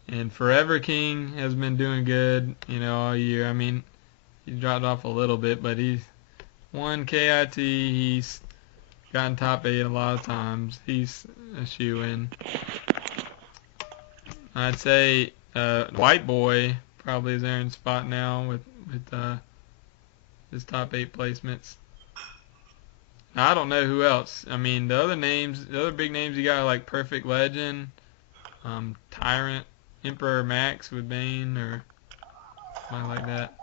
And Forever King has been doing good, you know, all year. I mean, he dropped off a little bit, but he's won KIT. He's gotten top 8 a lot of times. He's a shoe-in. I'd say White Boy probably is earning spot now with his top 8 placements. I don't know who else. I mean, the other big names you got are like Perfect Legend, Tyrant, Emperor Max with Bane, or something like that.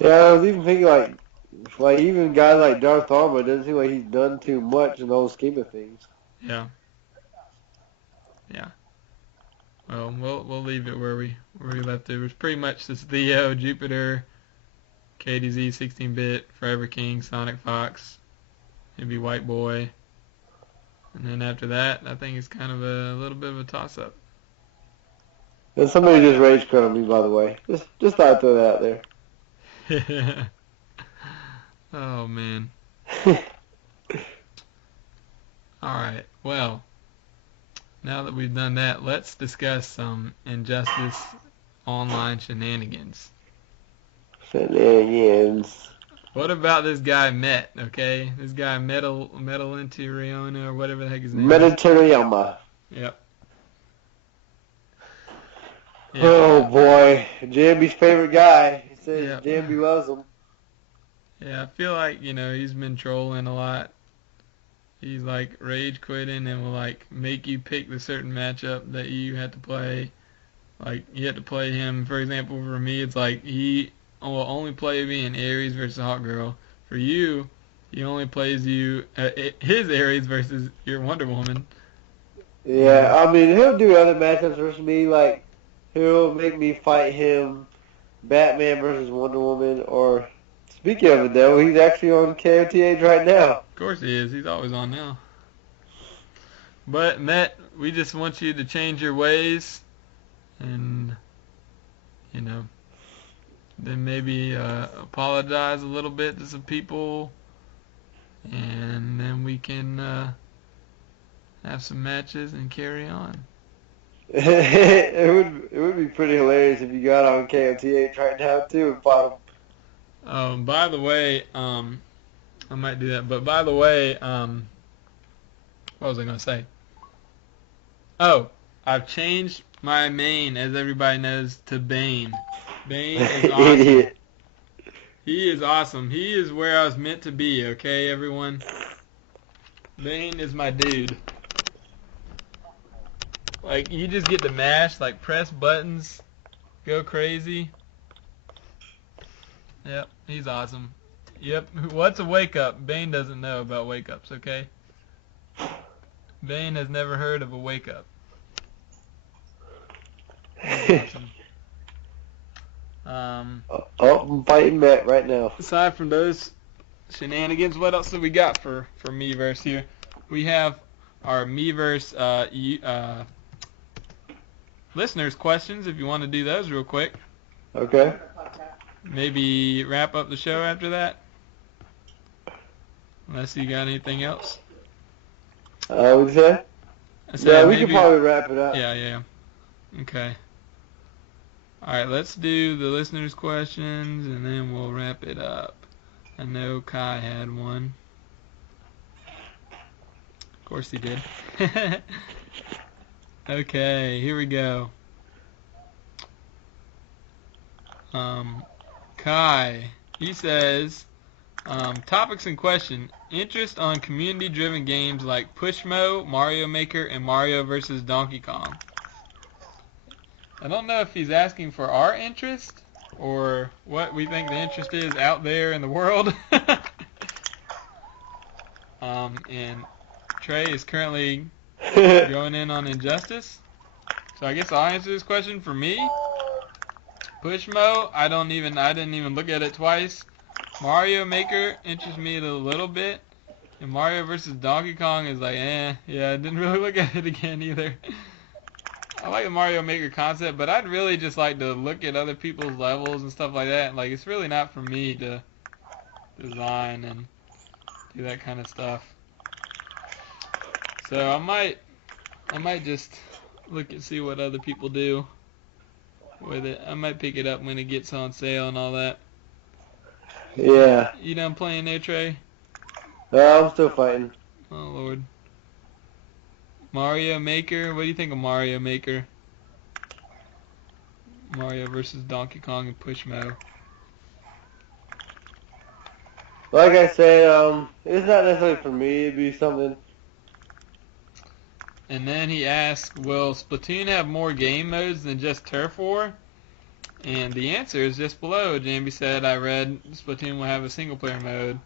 Yeah, I was even thinking like even guys like Darth Armor, it doesn't seem like he's done too much in the whole scheme of things. Yeah. Yeah. Well, we'll leave it where we left it. It was pretty much this Theo, Jupiter, KDZ, 16-bit, Forever King, Sonic Fox, maybe White Boy, and then after that, I think it's kind of a little bit of a toss-up. And somebody just rage quit on me, by the way. Just thought I'd throw that out there. Oh man. All right. Well, now that we've done that, let's discuss some Injustice online shenanigans. Shenanigans. What about this guy Met? Okay, this guy Metal into Riona or whatever the heck his name is. Mediterranean. Yep. Oh boy, Jambi's favorite guy. He says Yep. Jambi loves him. Yeah, I feel like, he's been trolling a lot. He's like rage quitting and will like make you pick the certain matchup that you had to play. Like you had to play him, for example, for me it's like he will only play me in Ares versus Hawkgirl. For you, he only plays you his Ares versus your Wonder Woman. Yeah, I mean he'll do other matchups versus me. Like he'll make me fight him, Batman versus Wonder Woman. Or speaking of it though, he's actually on KOTH right now. Of course he is. He's always on now. But Matt, we just want you to change your ways, and then maybe apologize a little bit to some people, and then we can have some matches and carry on. it would be pretty hilarious if you got on KOTH right now too and fought him. By the way, I might do that. But by the way, what was I gonna say? Oh, I've changed my main, as everybody knows, to Bane. Bane is awesome. Idiot. He is awesome. He is where I was meant to be, okay, everyone? Bane is my dude. Like, you just get to mash, like, press buttons, go crazy. Yep, he's awesome. Yep, what's a wake-up? Bane doesn't know about wake-ups, okay? Bane has never heard of a wake-up. Awesome. I'm fighting Matt right now. Aside from those shenanigans, what else do we got for Miiverse here? We have our Miiverse listeners' questions, if you want to do those real quick. Okay. Maybe wrap up the show after that? Unless you got anything else. What'd you say? I said Yeah, we maybe, could probably wrap it up. Yeah. Okay. Alright, let's do the listeners' questions, and then we'll wrap it up. I know Kai had one. Of course he did. Okay, here we go. Kai, he says, topics in question. Interest on community-driven games like Pushmo, Mario Maker, and Mario vs. Donkey Kong. I don't know if he's asking for our interest or what we think the interest is out there in the world. And Trey is currently going in on Injustice. So I guess I'll answer this question. For me, Pushmo, I didn't even look at it twice. Mario Maker interests me a little bit. And Mario versus Donkey Kong is like, yeah, I didn't really look at it again either. I like the Mario Maker concept, but I'd really just like to look at other people's levels and stuff like that. Like, it's really not for me to design and do that kind of stuff. So I might just look and see what other people do with it. I might pick it up when it gets on sale and all that. Yeah. You done playing there, Trey? I'm still fighting. Oh, Lord. Mario Maker? What do you think of Mario Maker? Mario versus Donkey Kong and Pushmo. Like I said, it's not necessarily for me. It'd be something. And then he asked, will Splatoon have more game modes than just Turf War? And the answer is just below. Jambi said, I read Splatoon will have a single-player mode.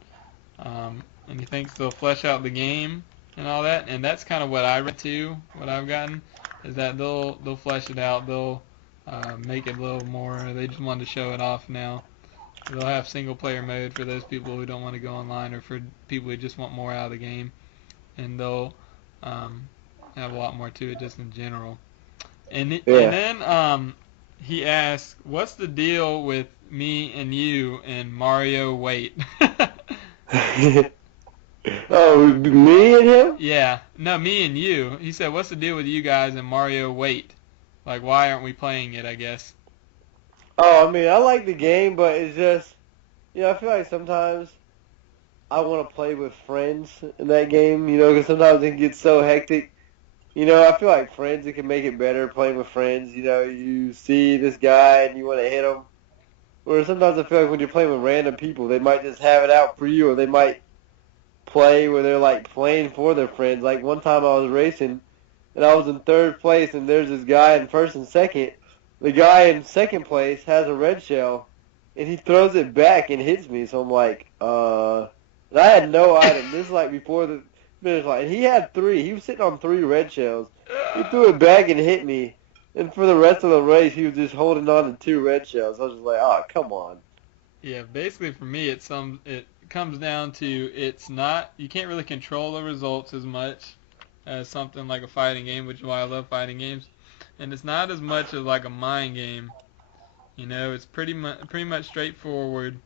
And he thinks they'll flesh out the game and all that. And that's kind of what I read too, what I've gotten, is that they'll flesh it out. They'll make it a little more. They just wanted to show it off now. They'll have single-player mode for those people who don't want to go online, or for people who just want more out of the game. And they'll have a lot more to it just in general. And then he asked, what's the deal with me and you and Mario Wait? Oh, me and him? Yeah. No, me and you. He said, what's the deal with you guys and Mario Wait? Like, why aren't we playing it, I guess? Oh, I mean, I like the game, but it's just, I feel like sometimes I want to play with friends in that game, because sometimes it gets so hectic. I feel like friends, it can make it better playing with friends. You see this guy and you want to hit him. Whereas sometimes I feel like when you're playing with random people, they might just have it out for you, or they might play where they're like playing for their friends. Like one time I was racing and I was in third place and there's this guy in first and second. The guy in second place has a red shell and he throws it back and hits me. So I'm like, and I had no item. This is like before the finish line. And he had 3. He was sitting on 3 red shells. He threw it back and hit me. And for the rest of the race, he was just holding on to 2 red shells. I was just like, oh, come on. Yeah, basically for me, it comes down to you can't really control the results as much as something like a fighting game, which is why I love fighting games. And it's not as much of like a mind game. It's pretty much straightforward.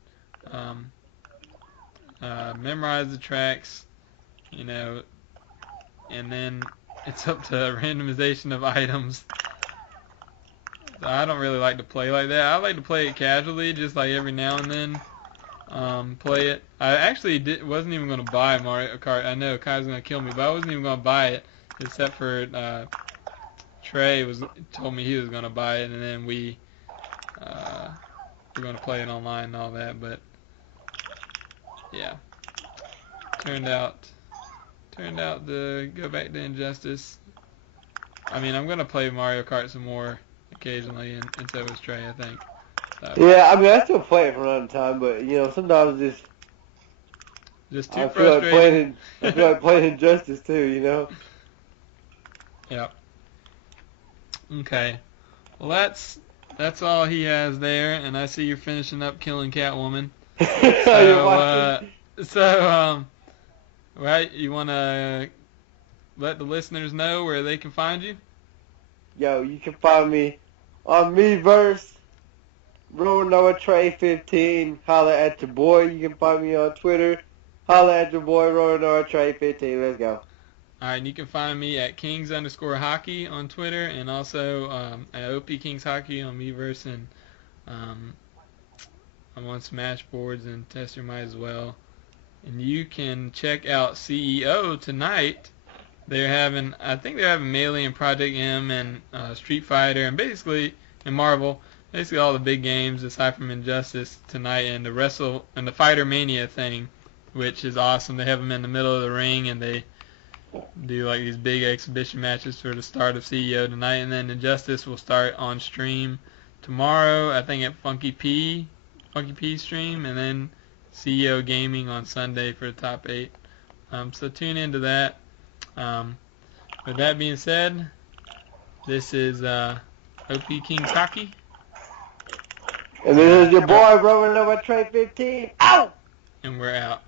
Memorize the tracks, and then it's up to randomization of items. So I don't really like to play like that. I like to play it casually, just like every now and then. Play it. I actually wasn't even going to buy Mario Kart. I know Kai's going to kill me, but I wasn't even going to buy it, except for Trey told me he was going to buy it, and then we're going to play it online and all that. But yeah, turned out to go back to Injustice. I mean, I'm going to play Mario Kart some more occasionally, and so is Trey, I think. So, yeah, I mean, I still play it from time to time, but, sometimes it's just too I feel frustrating. I feel like playing Injustice too, Yeah. Okay. Well, that's all he has there, and I see you're finishing up killing Catwoman. Right, you want to let the listeners know where they can find you? Yo, you can find me on Meverse, Noah Trey 15. Holla at your boy. You can find me on Twitter. Holla at your boy, Noah Trey 15. Let's go. Alright, and you can find me at Kings_Hockey on Twitter, and also at OP Kings Hockey on Meverse, and I'm on Smashboards and Tester Might as well. And you can check out CEO tonight. I think they're having Melee and Project M and Street Fighter and Marvel, basically all the big games aside from Injustice tonight, and the Fighter Mania thing, which is awesome. They have them in the middle of the ring and they do like these big exhibition matches for the start of CEO tonight, and then Injustice will start on stream tomorrow, I think at Funky P stream, and then CEO Gaming on Sunday for the top 8. So tune into that. With that being said, this is OP Kings Hockey. And this is your boy, Noah Trey 15. Out! And we're out.